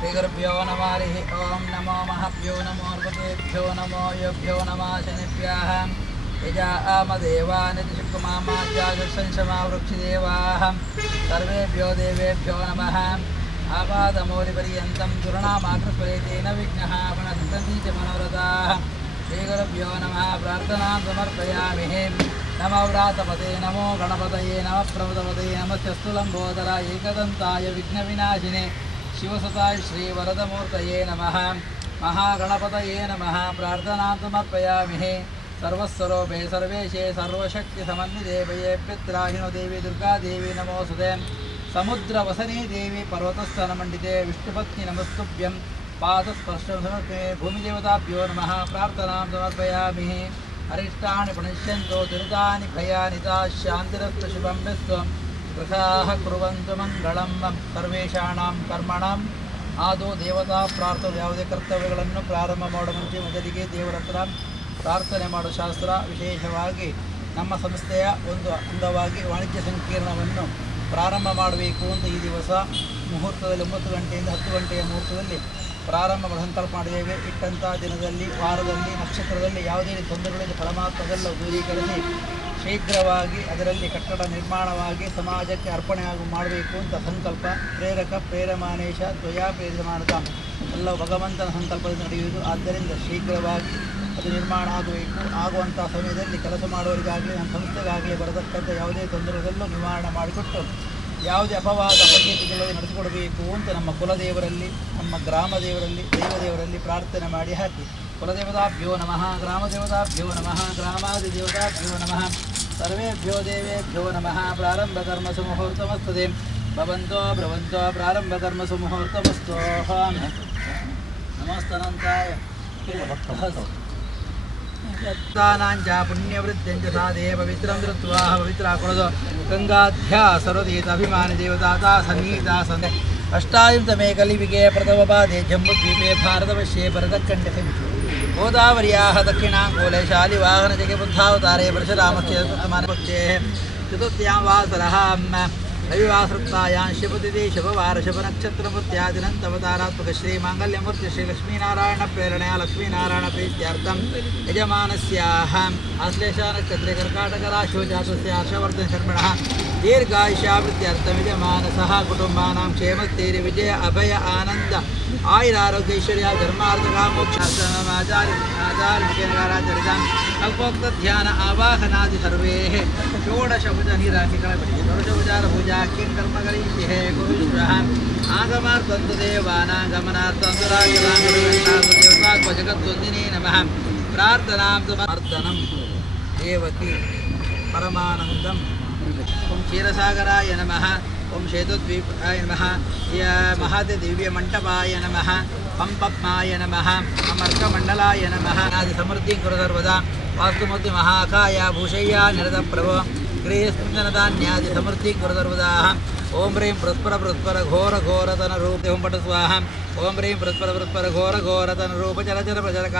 श्रीगुरुभ्यो नमः हरिः ओं नमो महभ्यो नमो अर्पतेभ्यो नमो योभ्यो नमः शनिभ्यः यजामदेवानितिशुकुमामाज्यागुसंशमावृक्षिदेवाः सर्वेभ्यो देवेभ्यो नमः आपादमौलिपर्यन्तं दुर्णामाकृस्वरेतेन विघ्नः पुनस्तन्ति च मनोरथाः श्रीगुरुभ्यो नमः प्रार्थनां समर्पयामि नमो व्रातपते नमो गणपतये नमः प्रमदपतये नमस्तस्तु लम्बोदराय एकदन्ताय विघ्नविनाशिने शिवसुताय श्रीवरदमूर्तये नमः महागणपतये नमः प्रार्थनां समर्पयामि सर्वस्वरूपे सर्वेशे सर्वशक्तिसमन्विते वये पित्राहिनो देवी दुर्गादेवी नमोऽस्तुते समुद्रवसने देवी पर्वतस्थानमण्डिते विष्णुपत्नि नमस्तुभ्यं पादस्पर्शं समर्पये भूमिदेवताभ्यो नमः प्रार्थनां समर्पयामि अरिष्टानि प्रणश्यन्तो दुरितानि भयानि शान्तिरस्तु शुभं विश्वं गृहाः कुर्वन्तु मङ्गलं सर्वेषाणां कर्मणाम् आदौ ದೇವತಾ ಪ್ರಾರ್ಥನೆ ಯಾವುದೇ ಕರ್ತವ್ಯಗಳನ್ನು ಪ್ರಾರಂಭ ಮಾಡುವ ಮುಂಚೆ ಮೊದಲಿಗೆ ದೇವರ ಹತ್ರ ಪ್ರಾರ್ಥನೆ ಮಾಡುವ ಶಾಸ್ತ್ರ. ವಿಶೇಷವಾಗಿ ನಮ್ಮ ಸಂಸ್ಥೆಯ ಒಂದು ಅಂಗವಾಗಿ ವಾಣಿಜ್ಯ ಸಂಕೀರ್ಣವನ್ನು ಪ್ರಾರಂಭ ಮಾಡಬೇಕು ಅಂತ ಈ ದಿವಸ ಮುಹೂರ್ತದಲ್ಲಿ 9 ಗಂಟೆಯಿಂದ 10 ಗಂಟೆಯ ಮುಹೂರ್ತದಲ್ಲಿ ಪ್ರಾರಂಭ ಸಂಕಲ್ಪ ಮಾಡಿದ್ದೇವೆ. ಇಟ್ಟಂಥ ದಿನದಲ್ಲಿ ವಾರದಲ್ಲಿ ನಕ್ಷತ್ರದಲ್ಲಿ ಯಾವುದೇ ತೊಂದರೆಗಳಿಂದ ಪರಮಾತ್ಮದೆಲ್ಲ ದೂರೀಕರಿಸಿ ಶೀಘ್ರವಾಗಿ ಅದರಲ್ಲಿ ಕಟ್ಟಡ ನಿರ್ಮಾಣವಾಗಿ ಸಮಾಜಕ್ಕೆ ಅರ್ಪಣೆ ಮಾಡಬೇಕು ಅಂತ ಸಂಕಲ್ಪ. ಪ್ರೇರಕ ಪ್ರೇರಮಾನೇಶ ದ್ವಯಾ ಪ್ರೇರಮಾನತ ಎಲ್ಲ ಭಗವಂತನ ಸಂಕಲ್ಪದಿಂದ ನಡೆಯುವುದು. ಆದ್ದರಿಂದ ಶೀಘ್ರವಾಗಿ ಅದು ನಿರ್ಮಾಣ ಆಗಬೇಕು. ಆಗುವಂಥ ಸಮಯದಲ್ಲಿ ಕೆಲಸ ಮಾಡುವವರಿಗಾಗಲಿ ನಮ್ಮ ಸಂಸ್ಥೆಗಾಗಲಿ ಬರತಕ್ಕಂಥ ಯಾವುದೇ ತೊಂದರೆಗಳಲ್ಲೂ ನಿವಾರಣೆ ಮಾಡಿಕೊಟ್ಟು ಯಾವುದೇ ಅಪವಾದ ಅಪಕೀರ್ತಿಗಳಲ್ಲಿ ನಡೆಸಿಕೊಡಬೇಕು ಅಂತ ನಮ್ಮ ಕುಲದೇವರಲ್ಲಿ ನಮ್ಮ ಗ್ರಾಮ ದೇವರಲ್ಲಿ ದೈವದೇವರಲ್ಲಿ ಪ್ರಾರ್ಥನೆ ಮಾಡಿ ಹಾಕಿ. ಕುಲದೇವತಾಭ್ಯೋ ನಮಃ ಗ್ರಾಮದೇವತಾಭ್ಯೋ ನಮಃ ಗ್ರಾಮಾದಿದೇವತಾಭ್ಯೋ ನಮಃ ಸರ್ವೇಭ್ಯೋ ದೇವೇಭ್ಯೋ ನಮಃ ಪ್ರಾರಂಭಕರ್ಮಸು ಮುಹೂರ್ತಮಸ್ತದೆ ಭವಂತೋ ಭ್ರವಂತೋ ಪ್ರಾರಂಭಕರ್ಮಸು ಮುಹೂರ್ತಮಸ್ತೋ ನಮಸ್ತನಂತಾಯ ಭಕ್ತಾನಾಂಚ ಪುಣ್ಯವೃದ್ಧಂಚ ಸಾಧೇ ಪವಿತ್ರಂ ಧೃತ್ವಾ ಪವಿತ್ರ ಕುಲದ ಗಂಗಾಧ್ಯ ಸರ್ವದೇತ ಅಭಿಮಾನಿ ದೇವತಾ ಸನ್ನಿಹಿತಾ ಸಂದೆ ಅಷ್ಟಾಯುತಮೇ ಕಲಿವಿಗೆ ಪ್ರಥಮಪಾದೆ ಜಂಬುದ್ವೀಪೆ ಭಾರತವಶ್ಯೆ ಭರತಖಂಡೆ ಗೋದಾವರ್ಯಾः ದಕ್ಷಿಣಾಂಗೋಲೆ ಶಾಲಿವಾಹನ ಜಗೆ ಬುದ್ಧಾವತಾರೆ ಪರಶುರಾಮಕ್ಷೇ ಚತುರ್ಥ್ಯಾಂ ವಾಸರಃ ರವಿವಾಸೃಕ್ತಾಯಾಂ ಶುಭತಿಥಿ ಶುಭವಾರ ಶುಭನಕ್ಷತ್ರಮೂರ್ತ್ಯಾದಿನಂತವತಾರಾತ್ಮಕ ಶ್ರೀಮಾಂಗಲ್ಯಮೂರ್ತಿ ಶ್ರೀಲಕ್ಷ್ಮೀನಾರಾಯಣ ಪ್ರೇರಣೆಯ ಲಕ್ಷ್ಮೀನಾರಾಯಣ ಪ್ರೀತ್ಯರ್ಥಂ ಯಜಮಾನಸ್ಯಾಃ ಆಶ್ಲೇಷ ನಕ್ಷತ್ರೆ ಕರ್ಕಾಟಕ ರಾಶಿಯೋ ಜಾತಸ್ಯ ಹರ್ಷವರ್ಧನ ಶರ್ಮಣಃ ದೀರ್ಘಾಯುಷ್ಯಾವೃತ್ಯರ್ಥಂ ಯಜಮಾನಸಃ ಕುಟುಂಬಾನಾಂ ಕ್ಷೇಮಸ್ಥೈರ್ಯ ವಿಜಯ ಅಭಯ ಆನಂದ ಆಯುರಾರೋಗ್ಯ ಐಶ್ವರ್ಯ ಧರ್ಮಾರ್ಥಕಾಮೋಕ್ಷಾಚಾರ್ಯಚರಿತಾಂ ಕಲ್ಪೋಕ್ತ ಧ್ಯಾನ ಆವಾಹನಾದಿ ಸರ್ವೇ ಷೋಡಶಭುಜ ನೀರಾಶಿಗಳ ಷೋಡಶಭುಜಾರ ಪೂಜಾ ಕಿಂ ಕರ್ಮಗಳಿಷ್ಯೆ ಗುರುಶ್ರಃ ಆಗಮಾರ್ಥಂತು ದೇವಾನಾಗಮನಾರ್ಥಂತು ರಾಜರಾಂಗದೇವತಾತ್ಮ ಜಗದ್ವಂದಿನೇ ನಮಃ ಪ್ರಾರ್ಥನಾಂ ಸಮರ್ಥನಂ ದೇವತಿ ಪರಮಾನಂದಂ ಓಂ ಕ್ಷೀರಸಾಗರಾಯ ನಮಃ ಓಂ ಶೇತುದ್ವೀಪಾಯ ನಮಃ ಮಹತಿ ದಿವ್ಯಮಂಟಪಾಯ ನಮಃ ಪಂಪಪ್ಮಾಯ ನಮಃ ಅಮರ್ಕಮಂಡಲಾಯ ನಮಃ ಆದಿ ಸಮೃದ್ಧಿ ಕುರು ಸರ್ವದಾ ವಾಸ್ತುಮೂರ್ತಿ ಮಹಾಕಾಯ ಭೂಷಯ್ಯ ನಿರತ ಪ್ರಭೋ ಗೃಹಸ್ಪಂದನಧಾನ್ಯಾದಿ ಸಮೃದ್ಧಿ ಕುರು ಸರ್ವದಾ ಓಂ ಹ್ರೀಂ ಪರಸ್ಪರ ಪರಸ್ಪರ ಘೋರ ಘೋರತನ ರೂಪ ಓಂ ಪಟ ಸ್ವಾಹ ಓಂ ಹ್ರೀಂ ಪರಸ್ಪರ ಪರಸ್ಪರ ಘೋರ ಘೋರತನ ರೂಪ ಚರಚರ ಪ್ರಚರಕ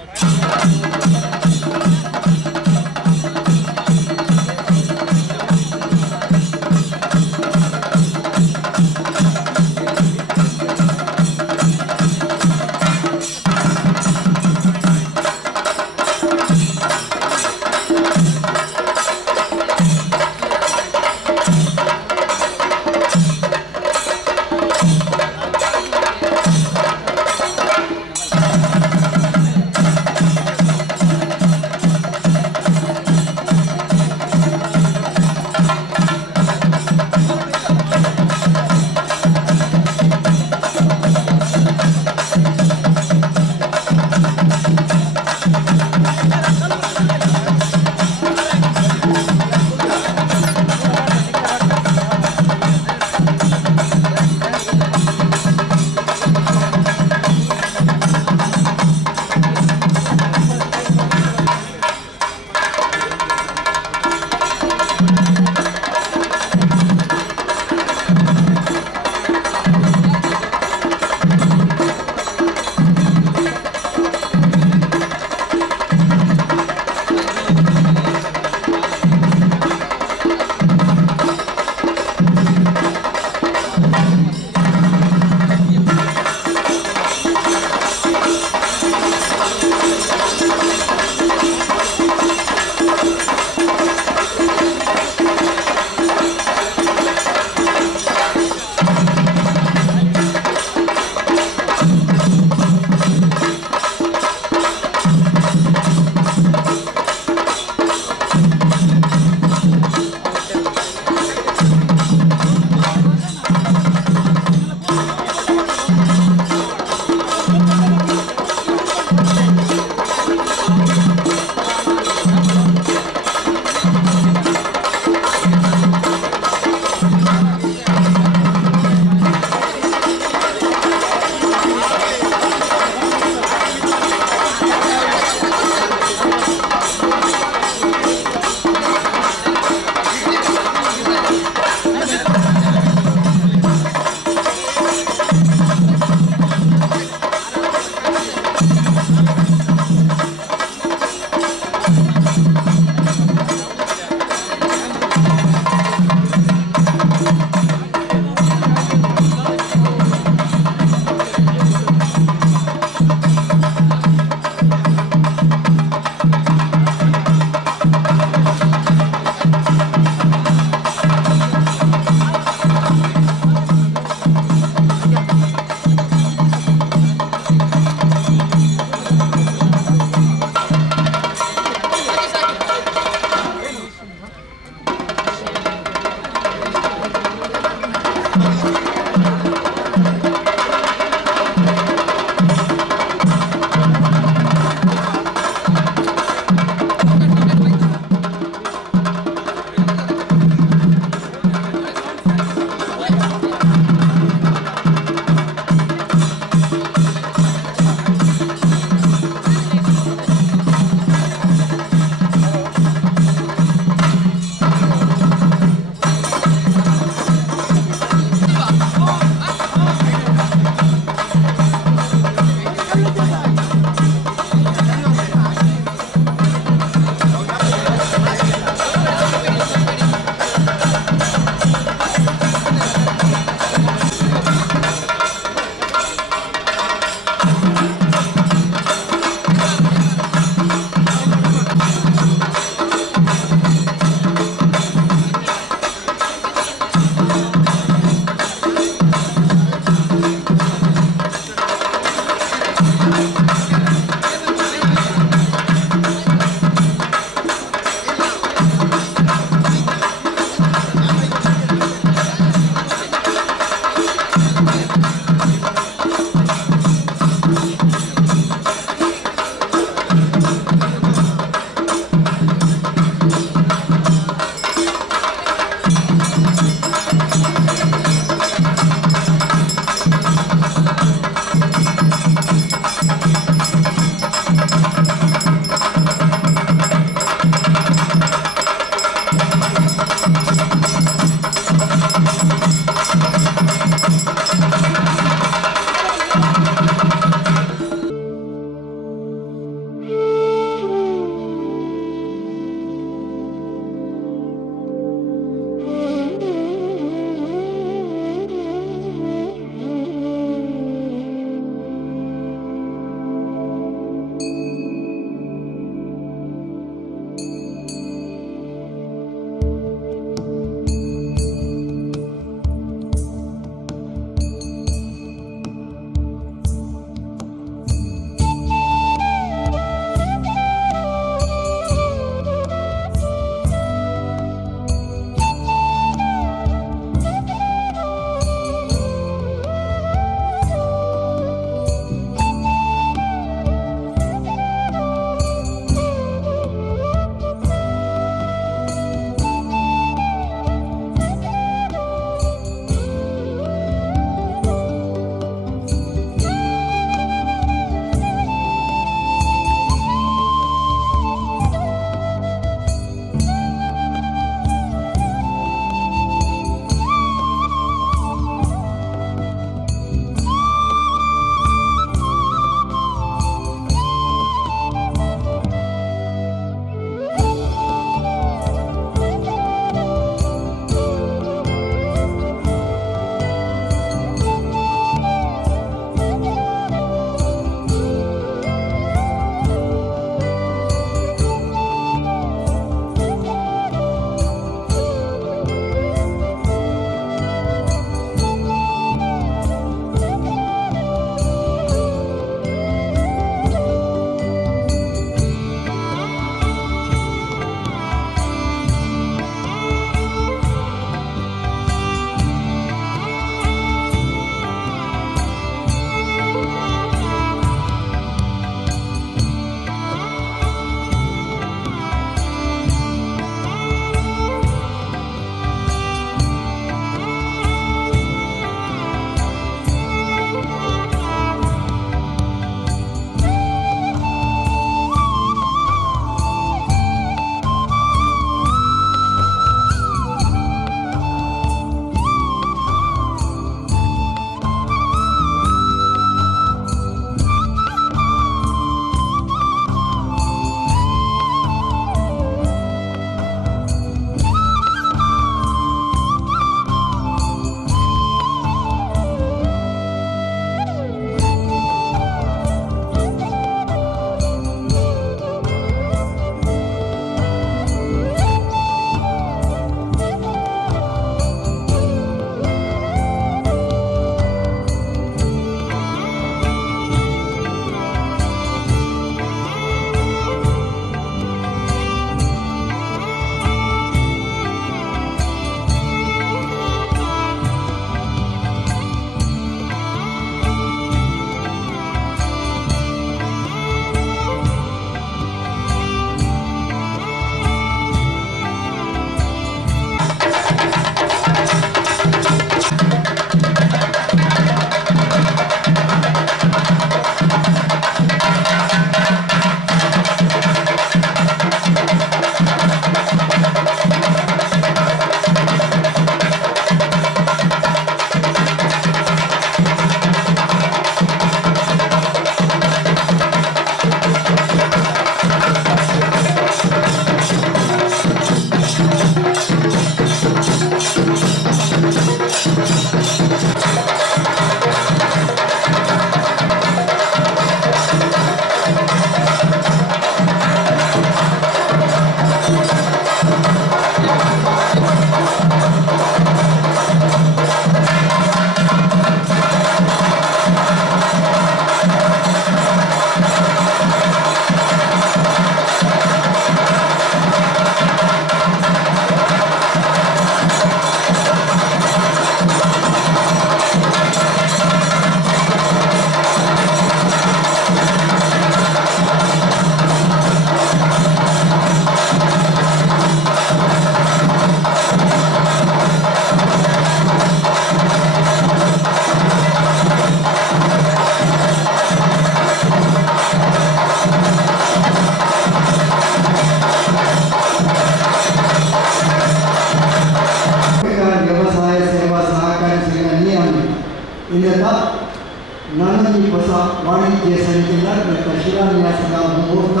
ಮುಹೂರ್ತ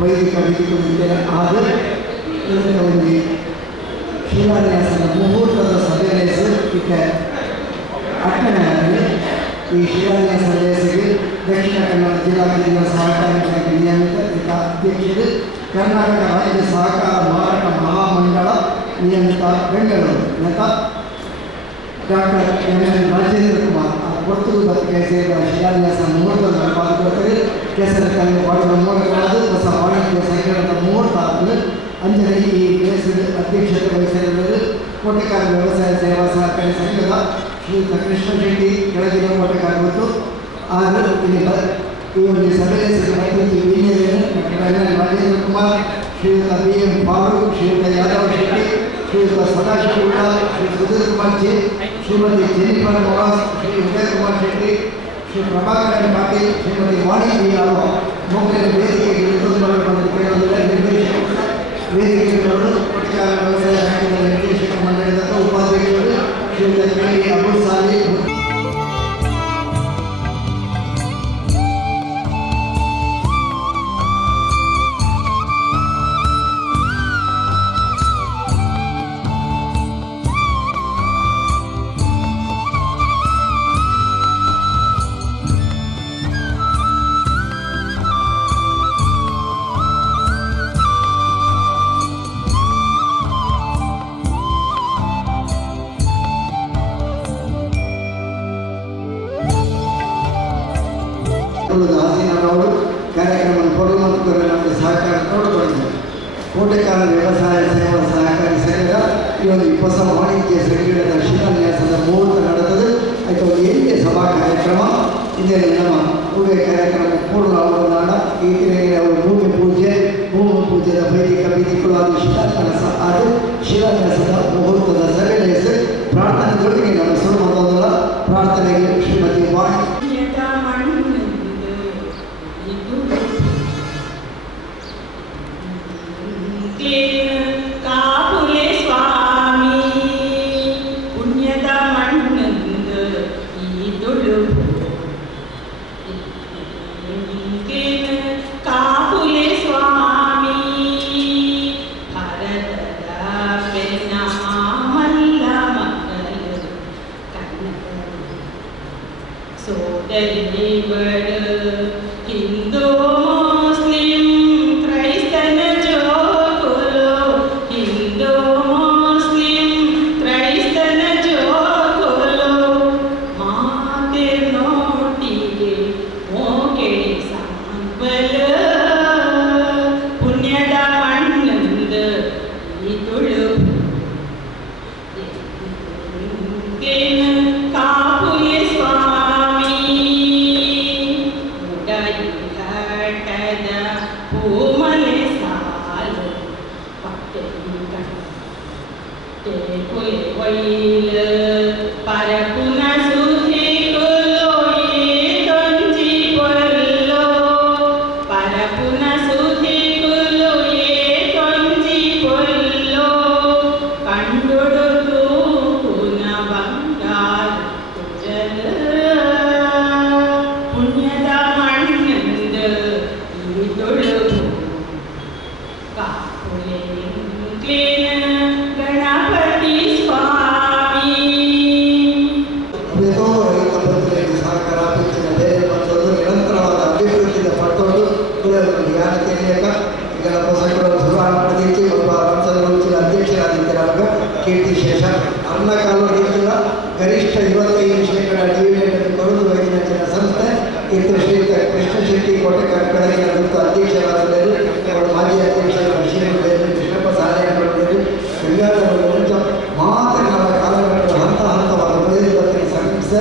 ವೈದಿಕ ವಿಧಿಗಳಿಗೆ ಆದ ಒಂದು ಶಿಲಾನ್ಯಾಸದ ಮುಹೂರ್ತದ ಸಭೆ ನಡೆಸಿಕ್ಕೆ ಅಟ್ಟಣೆಯಾಗಿ ಈ ಶಿಲಾನ್ಯಾಸ ನಡೆಸಿಗೆ ದಕ್ಷಿಣ ಕನ್ನಡ ಜಿಲ್ಲಾಧಿಕಾರಿಗಳ ಸಹಕಾರಿ ಬ್ಯಾಂಕ್ ನಿಯಮಿತ ಅಧ್ಯಕ್ಷರು ಕರ್ನಾಟಕ ರಾಜ್ಯ ಸಹಕಾರ ಮಾರಾಟ ಮಹಾಮಂಡಳ ನಿಯಮಿತ ಬೆಂಗಳೂರು ಡಾಕ್ಟರ್ ಎಂ.ಎನ್. ರಾಜೇಂದ್ರ ಕುಮಾರ್ ಒಟ್ಟು ಬದುಕಿಗೆ ಸೇರಿದ ಶಿಲಾನ್ಯಾಸ ಮುಹೂರ್ತದ ಪಾಲ್ಗೊಳ್ಳುತ್ತದೆ. ಕೇಸರಿ ಕಲೆ ಮಾಡುವ ಮೂಲಕವಾದ ಹೊಸ ವಾಣಿಜ್ಯ ಸಂಘಟನದ ಮುಹೂರ್ತ ಆಗಲು ಅಂಜನೆ ಈ ದೇಶದ ಅಧ್ಯಕ್ಷತೆ ವಹಿಸಿರುವುದು ಕೋಟೆಕಾರ ವ್ಯವಸಾಯ ಸೇವಾ ಸಹಕಾರಿ ಸಂಘದ ಶ್ರೀಯುತ ಕೃಷ್ಣ ಶೆಟ್ಟಿ ಕೆಳಗಿನ ಕೋಟೆಕಾರ ಮತ್ತು ಹಾಗೂ ಈ ಒಂದು ಸಭೆಯಲ್ಲಿ ಡಾಕ್ಟರ್ ಎಂ.ಎನ್. ರಾಜೇಂದ್ರ ಕುಮಾರ್, ಶ್ರೀಯುತ ಬಿ.ಎಂ. ಫಾರೂಕ್, ಶ್ರೀಯುತ ಯಾದವ್ ಶೆಟ್ಟಿ, ಶ್ರೀಯುತ ಸದಾಶಿವಗೌಡ, ಶ್ರೀ ಸುಧೀರ್ ಕುಮಾರ್ ಜಿ, ಶ್ರೀಮತಿ ಜೆನಿಫರ್ ಮೊರಾಸ್, ಶ್ರೀ ಉದಯ್ ಕುಮಾರ್ ಶೆಟ್ಟಿ, ಶ್ರೀ ಪ್ರಭಾಕರ್ ಪಾಟೀಲ್, ಶ್ರೀಮತಿ ವಾಣಿ ಬಿ. ರಾವ್ ಮುಖ್ಯ ವೇದಿಕೆಗೆ ನಿರ್ದೇಶಕರು, ವೇದಿಕೆಗಳು ಕೋಟೆಕಾರ ವ್ಯವಸಾಯ ಸಂಘದ ನಿರ್ದೇಶಕ ಮಂಡಳದ ಉಪಾಧ್ಯಕ್ಷರು ಶ್ರೀಯುತ ಕೆ. ಅಬುಲ್ ಸಾಲಿ, ಹಾಸೀನವರು ಕಾರ್ಯಕ್ರಮ ಕೊಡುವಂತಹ ಸಹಕಾರ ನೋಡಿಕೊಂಡಿದ್ದಾರೆ. ಕೋಟೆಕಾರ ವ್ಯವಸಾಯ ಸೇವಾ ಸಹಕಾರಿ ಸಂಘದ ಈ ಒಂದು ಹೊಸ ವಾಣಿಜ್ಯ ಸಂಘಟದ ಶಿಲಾನ್ಯಾಸದ ಮುಹೂರ್ತ ನಡೆದದು. ಆಯಿತು ಎಲ್ಲಿ ಸಭಾ ಕಾರ್ಯಕ್ರಮ ಇದರಲ್ಲಿ ನಮ್ಮ ಪೂಜೆ ಕಾರ್ಯಕ್ರಮ ಪೂರ್ಣವಾದ ಈ ಅವರು ಭೂಮಿ ಪೂಜೆಯ ವೈದಿಕ ವಿಧಿಗಳು ಹಾಗೂ ಶಿಲಾನ್ಯಾಸ ಹಾಗೂ ಶಿಲಾನ್ಯಾಸದ ಮುಹೂರ್ತದ ಸಭೆ ನಡೆಸಿ ಪ್ರಾರ್ಥನೆಗಳೊಂದಿಗೆ ನಮ್ಮ ಸುರುಮಂದರ ಪ್ರಾರ್ಥನೆಗೆ ಶ್ರೀಮತಿ ವಾಣಿ ಹಿಂದೂ ಮುಸ್ಲಿಂ ಕ್ರೈಸ್ತನ ಜೋಕುಲು ಹಿಂದೂ ಮುಸ್ಲಿಂ ಕ್ರೈಸ್ತನ ಜೋಕುಲು ಮಾತಿನೋಟಿಗೆ ಮೋಕೆಡಿ ಸಂಬಲ ಪುಣ್ಯದ ಮಣ್ಣಂದ ಈ ತುಳು ಕಾಪುಲೆ ಸ್ವಾಮಿ ಘಟದ ಪೂಮಲೆ ಸಾಲು ಪಟ್ಟೆ ಕುಲೆ ವೈಲ ಪರಪುನ ಸುಧಿ ಕುಲೋ ತೊಂಜಿ ಕೊಲ್ಲೋ ಪರಪುನ ಸುಧಿ ಕುಲೋ ತೊಂಜಿ ಕೊಲ್ಲೋ ಕಂಡುಡು ಪುನ ಬಂಗಾರ ಕುಜಲ ಪುಣ್ಯದ ಮಣ್ಣಿಂದ ಈ ತೊಳು ಕಾಪುಲೆ ಗಣಪತಿ ಸ್ವಾಮಿ ರೈತ ಬಂಧುಗಳಿಗೆ ಸಹಕಾರ ಅಪೇಕ್ಷಿನ ಬೇರೆ ಮತ್ತೊಂದು ನಿರಂತರವಾದ ಅಭಿವೃದ್ಧಿಯ ಪಟ್ಟೋದು ಕುಲದಲ್ಲಿ ಯಾರು ತಿಳಿಯಕ ಈಗ ನಮ್ಮ ಸಂಘದ ಸುಧಾರಣಾ ಪ್ರದೇಶಿ ಒಬ್ಬ ರಂಸದ ಅಧ್ಯಕ್ಷರಾಗಿದ್ದರಾಗ ಕೀರ್ತಿ ಶೇಷ ಅನ್ನ ಕಾಲೋಡಿಗಳ ಗರಿಷ್ಠ 25% ಡಿವಿಡೆಂಡ್ ಕೊಡುವುದು ವೈದ್ಯನ ಸಂಸ್ಥೆ ಇತರ ಶ್ರೀಯುತ ಕೃಷ್ಣ ಶೆಟ್ಟಿ ಕೋಟೆಕಾರ ಬೆಳಗಿನ ಮತ್ತು ಅಧ್ಯಕ್ಷರಾದರು ಅವರು ಮಾಜಿ ಅಧ್ಯಕ್ಷರು ಶ್ರೀಮತಿ ಕೃಷ್ಣಪ್ಪ ಸಾಲೆಯವರು ಗಂಗಾಧರ ಮಾತನಾಡ ಕಾಲಘಟ್ಟದ ಹಂತವಾದ ಬೆಳೆಯುವುದಕ್ಕೆ ಸಂಘಟಿಸ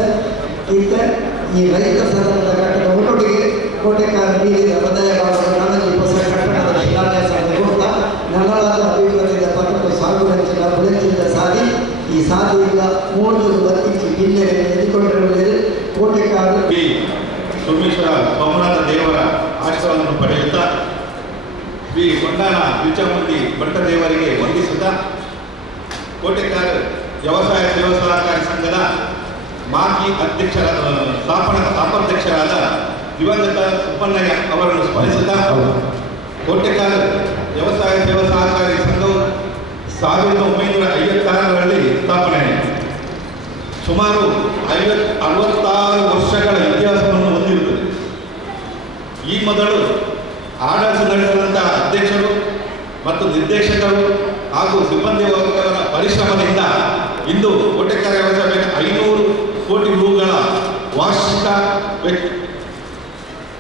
ಇತ್ತ ಈ ರೈತ ಸದನದ ಕಟ್ಟಡ ಒಟ್ಟೊಟ್ಟಿಗೆ ಕೋಟೆಕಾರ ಬೀದಿದ ಹೃದಯವಾಗಿ ಹೊಸ ಕಟ್ಟಡದ ಶಿಲಾನ್ಯಾಸ ಮುಹೂರ್ತ ನನ್ನಳಾದ ಅಭಿವೃದ್ಧಿಯ ಪಥಕ್ಕೆ ಸಾಗುವಂಚಿನ ಬುಲೆಂಚಿನ ಸಾಧಿ ಈ ಸಾಧಿಯಿಂದ 3 ವರ್ತಿಸಿ ಹಿನ್ನೆಲೆ ಎದುಕೊಂಡಿರುವುದು ಕೋಟೆಕಾರ ಸೋಮೇಶ್ವರ ಸೋಮನಾಥ ದೇವರ ಆಶೀರ್ವಾದವನ್ನು ಪಡೆಯುತ್ತಾ ಶ್ರೀ ಕೊಂಡಾನ ವಿಚಾಮೂರ್ತಿ ಭಟ್ಟ ದೇವರಿಗೆ ವಂದಿಸುತ್ತಾ ಕೋಟೆಕಾರ ವ್ಯವಸಾಯ ಸೇವಾ ಸಹಕಾರಿ ಸಂಘದ ಮಾಜಿ ಅಧ್ಯಕ್ಷರಾದ ಸ್ಥಾಪಾಧ್ಯಕ್ಷರಾದ ದಿವಂಗತ ಸುಬ್ಬಣ್ಣಯ್ಯ ಅವರನ್ನು ಸ್ಮರಿಸುತ್ತಾ ಕೋಟೆಕಾರ್ ವ್ಯವಸಾಯ ಸೇವಾ ಸಹಕಾರಿ ಸಂಘವು 1956ರಲ್ಲಿ ಸ್ಥಾಪನೆಯಾಯಿತು. ಸುಮಾರು 66 ವರ್ಷಗಳ ಇತಿಹಾಸವನ್ನು ಹೊಂದಿರುತ್ತದೆ. ಈ ಮೊದಲು ಆಡಳಿತ ನಡೆಸಿದಂತಹ ಅಧ್ಯಕ್ಷರು ಮತ್ತು ನಿರ್ದೇಶಕರು ಹಾಗೂ ಸಿಬ್ಬಂದಿ ವರ್ಗದವರ ಪರಿಶ್ರಮದಿಂದ ಇಂದು ಕೋಟೆಕಾರ್ ವ್ಯವಸಾಯ ಬ್ಯಾಂಕ್ 500 ಕೋಟಿ ರೂಗಳ ವಾರ್ಷಿಕ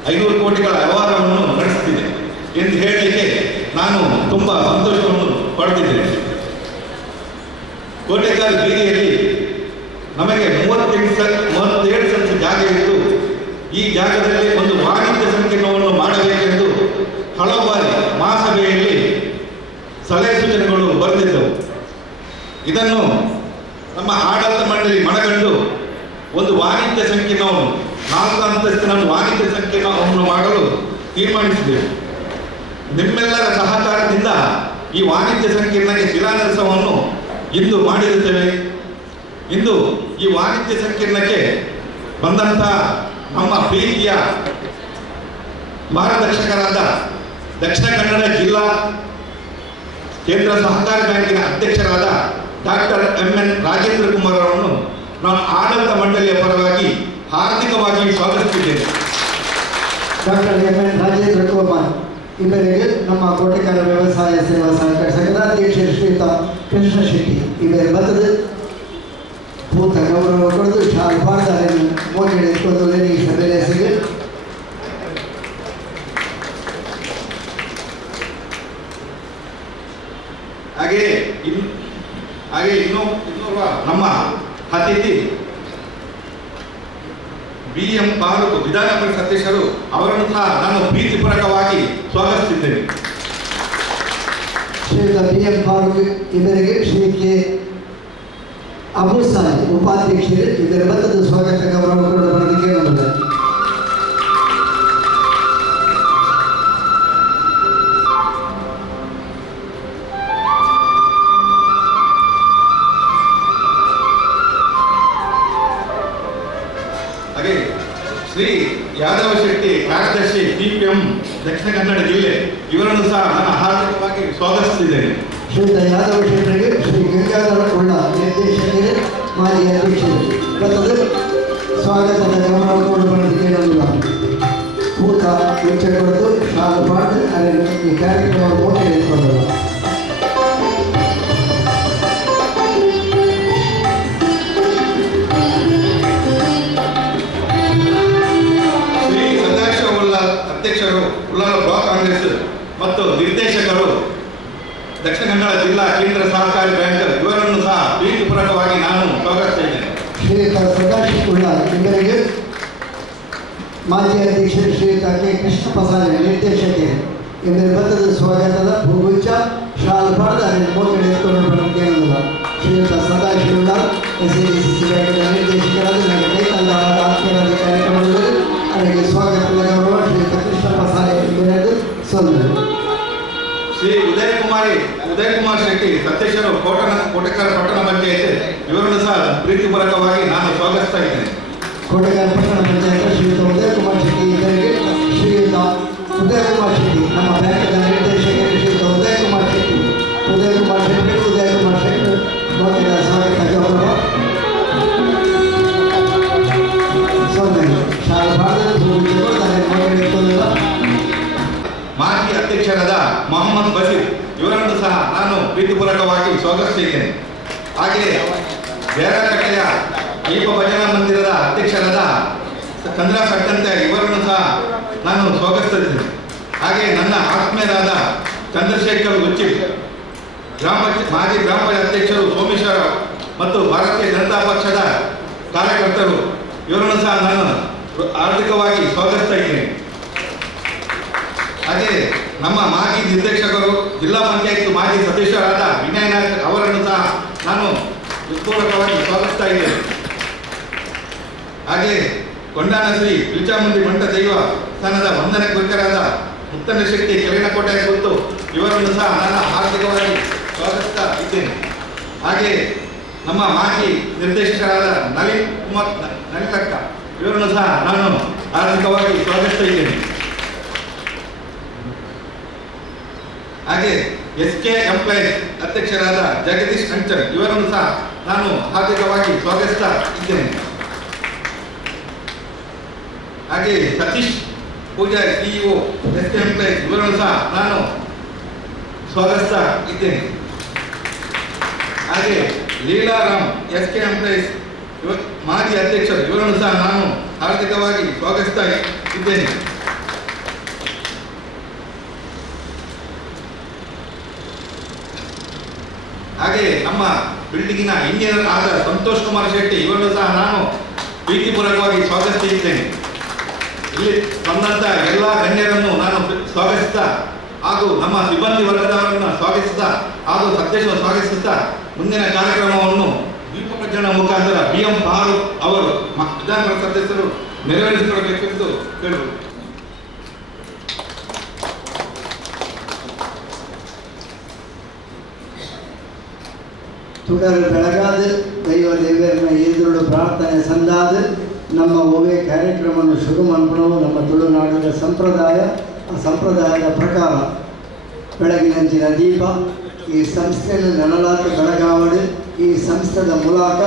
500 ಕೋಟಿಗಳ ವ್ಯವಹಾರವನ್ನು ನಡೆಸುತ್ತಿದೆ ಎಂದು ಹೇಳಲಿಕ್ಕೆ ನಾನು ತುಂಬ ಸಂತೋಷವನ್ನು ಪಡೆದಿದ್ದೇನೆ. ಕೋಟೆಕಾರ್ ಬೀದಿಯಲ್ಲಿ ನಮಗೆ 37 ಸೆಂಟ್ಸ್ ಜಾಗ ಇದ್ದು ಈ ಜಾಗದಲ್ಲಿ ಒಂದು ವಾಣಿಜ್ಯ ಸಂಕೀರ್ಣವನ್ನು ಮಾಡಬೇಕೆಂದು ಹಲವು ಬಾರಿ ಮಹಾಸಭೆಯಲ್ಲಿ ಸಲಹೆ ಸೂಚನೆಗಳು ಬರೆದಿದ್ದವು. ಇದನ್ನು ನಮ್ಮ ಆಡಳಿತ ಮಂಡಳಿ ಮನಗಂಡು ಒಂದು ವಾಣಿಜ್ಯ ಸಂಕೀರ್ಣವನ್ನು 4 ಅಂತಸ್ತಿನ ವಾಣಿಜ್ಯ ಸಂಕೀರ್ಣವನ್ನು ಮಾಡಲು ತೀರ್ಮಾನಿಸಿದೆವು. ನಿಮ್ಮೆಲ್ಲರ ಸಹಕಾರದಿಂದ ಈ ವಾಣಿಜ್ಯ ಸಂಕೀರ್ಣಕ್ಕೆ ಶಿಲಾನ್ಯಾಸವನ್ನು ಇಂದು ಮಾಡಿರುತ್ತೇವೆ. ಇಂದು ಈ ವಾಣಿಜ್ಯ ಸಂಕೀರ್ಣಕ್ಕೆ ಬಂದಂಥ ನಮ್ಮ ಪ್ರೀತಿಯ ಮಾರ್ಗದರ್ಶಕರಾದ ದಕ್ಷಿಣ ಕನ್ನಡ ಜಿಲ್ಲಾ ಕೇಂದ್ರ ಸಹಕಾರ ಬ್ಯಾಂಕಿನ ಅಧ್ಯಕ್ಷರಾದ ಡಾಕ್ಟರ್ MN ರಾಜೇಂದ್ರ ಕುಮಾರ್ ಅವರನ್ನು ನಾನು ಆಡಳಿತ ಮಂಡಳಿಯ ಪರವಾಗಿ ಹಾರ್ದಿಕವಾಗಿ ಸ್ವಾಗತಿಸಿದ್ದೇನೆ. ಡಾಕ್ಟರ್ MN ರಾಜೇಂದ್ರ ಕುಮಾರ್ ಇವರಿಗೆ ನಮ್ಮ ಕೋಟೆಕಾರ್ ವ್ಯವಸಾಯ ಸೇವಾ ಸಹಕಾರ ಸಂಘದ ಅಧ್ಯಕ್ಷರು ಶ್ರೀಯುತ ಕೃಷ್ಣ ಶೆಟ್ಟಿ ಇವರ ಬಂದದ್ದು ಭೂತ ಗೌರವ ಕೊಡದು ಶಾಲ್ಪಾರ್ದಾರನ್ನು ಮೋಜೆಡೆ ಎತ್ಕೊಂಡು ಈ ಸಭೆಯ ಹೆಸರಿಗೆ ಹಾಗೆ ಇನ್ನೋರ್ವ ನಮ್ಮ ಅತಿಥಿ BM ತಾಲೂಕು ವಿಧಾನ ಪರಿಷತ್ ಸದಸ್ಯರು ಅವರನ್ನು ಸಹ ನಾನು ಪ್ರೀತಿಪೂರ್ವಕವಾಗಿ ಸ್ವಾಗತಿಸಿದ್ದೇನೆ. ಶ್ರೀಯುತ BM ಫಾರೂಕ್ ಇವರಿಗೆ ಶ್ರೀ ಕೆ ಅಬು ಸಾಲಿ ಉಪಾಧ್ಯಕ್ಷರು ಇದರ ಬಂದದ್ದು ಸ್ವಾಗತ ಗೌರವ ಕೊಡೋದಕ್ಕೆ ಬಂದಿದ್ದಾರೆ. ಹಾಗೆ ಶ್ರೀ ಯಾದವ ಶೆಟ್ಟಿ ಕಾರ್ಯದರ್ಶಿ TPM ದಕ್ಷಿಣ ಕನ್ನಡ ಜಿಲ್ಲೆ ಇವರನ್ನು ಸಹ ನಾನು ಹಾರ್ದಿಕವಾಗಿ ಸ್ವಾಗತಿಸಿದ್ದೇನೆ. ಶ್ರೀಯುತ ಯಾದವ ಶೆಟ್ಟರಿಗೆ ಶ್ರೀ ಗಂಗಾಧರ ಕೊಳ್ಳ ನಿರ್ದೇಶಕರು ಮಾಜಿ ಅಧ್ಯಕ್ಷರು ಬಂದದ್ದು ಸ್ವಾಗತದ ಗೌರವ ಕೊಡೋದಕ್ಕೆ ಊಟ ವೆಚ್ಚ ಕೊಡದು ಶಾಲು ಪಾಠ ಈ ಕಾರ್ಯಕ್ರಮ ಮೋಟೆ ಎತ್ಕೊಂಡರು. ಅಧ್ಯಕ್ಷರು ಉಳ್ಳಾಲ ಬ್ಲಾಕ್ ಕಾಂಗ್ರೆಸ್ ಮತ್ತು ನಿರ್ದೇಶಕರು ದಕ್ಷಿಣ ಕನ್ನಡ ಜಿಲ್ಲಾ ಕೇಂದ್ರ ಸಹಕಾರಿ ಬ್ಯಾಂಕ್ ಇವರನ್ನು ಸಹ ಪ್ರೀತಿಪೂರ್ವಕವಾಗಿ ನಾನು ಸ್ವಾಗತಿಸಿದ್ದೇನೆ. ಶ್ರೀಯುತ ಸದಾಶಿವ ಉಳ್ಳಾಲ ಇವರಿಗೆ ಮಾಜಿ ಅಧ್ಯಕ್ಷರು ಶ್ರೀಯುತ ಕೆ ಕೃಷ್ಣ ಪ್ರಸಾದ್ ನಿರ್ದೇಶಕರು ಇವರ ಬಂದದ ಸ್ವಾಗತದ ಭೂಗುಚ್ಛ ಶಾಲ್ ಪಾಠ ಮೋಟೆ ಎತ್ಕೊಂಡು ಬರೋದಕ್ಕೆ ಶ್ರೀಯುತ ಸದಾಶಿವ ಉಳ್ಳಾಲ SADCC ಬ್ಯಾಂಕಿನ ನಿರ್ದೇಶಕರಾದ ನನಗೆ ಕೈತಲ್ಲವಾದ ಆತ್ಮೀಯರಾದ ಕಾರ್ಯಕ್ರಮದಲ್ಲಿ ಅವರಿಗೆ ಸ್ವಾಗತದ ಗೌರವ ಶ್ರೀಯುತ ಕೃಷ್ಣ ಪ್ರಸಾದ್ ಇವರದ್ದು ಸೋದರರು. ಶ್ರೀ ಉದಯಕುಮಾರ್ ಶೆಟ್ಟಿ ಸದಸ್ಯರು ಕೋಟೆಕಾರ್ ಪಟ್ಟಣ ಪಂಚಾಯತ್ ಇವರನ್ನು ಸಹ ಪ್ರೀತಿಪೂರ್ವಕವಾಗಿ ನಾನು ಸ್ವಾಗತಿಸ್ತಾ ಇದ್ದೇನೆ. ಕೋಟೆಕಾರ್ ಪಟ್ಟಣ ಪಂಚಾಯತ್ ಶ್ರೀಯುತ ಉದಯಕುಮಾರ್ ಶೆಟ್ಟಿ ಇವರಿಗೆ ಶ್ರೀಯುತ ಉದಯಕುಮಾರ್ ಶೆಟ್ಟಿ ನಮ್ಮ ಬ್ಯಾಂಕಿನ ನಿರ್ದೇಶಕರು ಶ್ರೀಯುತ ಉದಯಕುಮಾರ್ ಶೆಟ್ಟಿ ಮೋದಿನ ಸ್ವಾಗತ ಗೌರವ ಸೋದರಿ ಶಾಲಾ ಮಾಜಿ ಅಧ್ಯಕ್ಷರಾದ ಮೊಹಮ್ಮದ್ ಬಸೀರ್ ಇವರನ್ನು ಸಹ ನಾನು ಪ್ರೀತಿಪೂರ್ವಕವಾಗಿ ಸ್ವಾಗತಿಸಿದ್ದೇನೆ. ಹಾಗೆಯೇ ಬೇರಕಟ್ಟೆಯ ಅಯ್ಯಪ್ಪ ಭಜನಾ ಮಂದಿರದ ಅಧ್ಯಕ್ಷರಾದ ಚಂದ್ರ ಸಟ್ಟಂತೆ ಇವರನ್ನು ಸಹ ನಾನು ಸ್ವಾಗತಿಸಿದ್ದೇನೆ. ಹಾಗೆ ನನ್ನ ಆತ್ಮೀಯರಾದ ಚಂದ್ರಶೇಖರ್ ಉಚ್ಚಿ ಮಾಜಿ ಗ್ರಾಮ ಪಂಚಾಯತ್ ಅಧ್ಯಕ್ಷರು ಸೋಮೇಶ್ವರ ಮತ್ತು ಭಾರತೀಯ ಜನತಾ ಪಕ್ಷದ ಕಾರ್ಯಕರ್ತರು ಇವರನ್ನು ಸಹ ನಾನು ಆರ್ಥಿಕವಾಗಿ ಸ್ವಾಗತಿಸ್ತಾ ಇದ್ದೇನೆ. ಹಾಗೆ ನಮ್ಮ ಮಾಜಿ ನಿರ್ದೇಶಕರು ಜಿಲ್ಲಾ ಪಂಚಾಯತ್ ಮಾಜಿ ಸದಸ್ಯರಾದ ವಿನಯ್ ನಾಯಕ್ ಅವರನ್ನು ಸಹ ನಾನು ಹೃತ್ಪೂರ್ವಕವಾಗಿ ಸ್ವಾಗತಿಸ್ತಾ ಇದ್ದೇನೆ. ಹಾಗೆ ಕೊಂಡಾನ ಶ್ರೀ ಇಲ್ಚಾಮುಂಡಿ ಮಠ ದೈವ ಸ್ಥಾನದ ವಂದನೆ ಕುರಿತರಾದ ಮುತ್ತನ ಶೆಟ್ಟಿ ಕೆಳಗನಕೋಟೆ ಕುರಿತು ಇವರನ್ನು ಸಹ ನಾನು ಆರ್ಥಿಕವಾಗಿ ಸ್ವಾಗತಿಸ್ತಾ ಇದ್ದೇನೆ. ಹಾಗೆ ನಮ್ಮ ಮಾಜಿ ನಿರ್ದೇಶಕರಾದ ನಳಿನ್ ಕುಮಾರ್ ನಳಿಲಕ್ಕ ಇವರನ್ನು ಸಹ ನಾನು ಹಾರ್ದಿಕವಾಗಿ ಸ್ವಾಗತಿಸ್ತಾ ಇದ್ದೇನೆ. ಹಾಗೆ SK ಎಂಪ್ಲಾಯೀಸ್ ಅಧ್ಯಕ್ಷರಾದ ಜಗದೀಶ್ ಅಂಚನ್ ಇವರನ್ನು ಸಹ ನಾನು ಹಾರ್ದಿಕವಾಗಿ ಸ್ವಾಗತಿಸ್ತಾ ಇದ್ದೇನೆ. ಹಾಗೆ Satish Pujari CEO SK employees ಇವರನ್ನು ಸಹ ನಾನು ಸ್ವಾಗತಿಸ್ತಾ ಇದ್ದೇನೆ. ಹಾಗೆ ಲೀಲಾರಾಮ್ SK ಎಂಪ್ಲಾಯೀಸ್ ಮಾಜಿ ಅಧ್ಯಕ್ಷರು ಇವರನ್ನು ಸಹ ನಾನು ಹಾರ್ದಿಕವಾಗಿ ಸ್ವಾಗತಿಸ್ತಾ ಇದ್ದೇನೆ. ಹಾಗೆ ನಮ್ಮ ಬಿಲ್ಡಿಂಗಿನ ಇಂಜಿನಿಯರ್ ಆದ ಸಂತೋಷ್ ಕುಮಾರ್ ಶೆಟ್ಟಿ ಇವರನ್ನು ಸಹ ನಾನು ಪ್ರೀತಿಪೂರ್ವಕವಾಗಿ ಸ್ವಾಗತಿಸುತ್ತಿದ್ದೇನೆ. ಇಲ್ಲಿ ಬಂದಂತ ಎಲ್ಲ ಗಣ್ಯರನ್ನು ನಾನು ಸ್ವಾಗತಿಸ್ತಾ ಹಾಗೂ ನಮ್ಮ ಸಿಬ್ಬಂದಿ ವರ್ಗದವರನ್ನು ಸ್ವಾಗತಿಸ್ತಾ ಹಾಗೂ ಸದಸ್ಯರನ್ನು ಸ್ವಾಗತಿಸುತ್ತಾ ಮುಂದಿನ ಕಾರ್ಯಕ್ರಮವನ್ನು ದೀಪ ಪ್ರಜ್ವಲನ ಮುಖಾಂತರ BM ಫಾರೂಕ್ ಅವರು ವಿಧಾನ ಪರಿಷತ್ ಸದಸ್ಯರು ನೆರವೇರಿಸಿಕೊಡಬೇಕೆಂದು ಕೇಳುವುದು. തുടർ ಬೆಳಗಾದ ದೈವ ದೇವರನ್ನ ಎದುರುಡು ಪ್ರಾರ್ಥನೆ ಸಂದಾದ ನಮ್ಮ ಒವೆ ಕಾರ್ಯಕ್ರಮವನ್ನು ಶುರು ಮಾಡ್ಕೊಳ್ಳೋದು ನಮ್ಮ ತುಳುನಾಡಿನ ಸಂಪ್ರದಾಯ. ಆ ಸಂಪ್ರದಾಯದ ಪ್ರಕಾರ ಬೆಳಗಿನಂಚಿನ ದೀಪ ಈ ಸಂಸ್ಥೆಯನ್ನು ನನಲಾತ ಬೆಳಗಾವಡು ಈ ಸಂಸ್ಥೆದ ಮೂಲಕ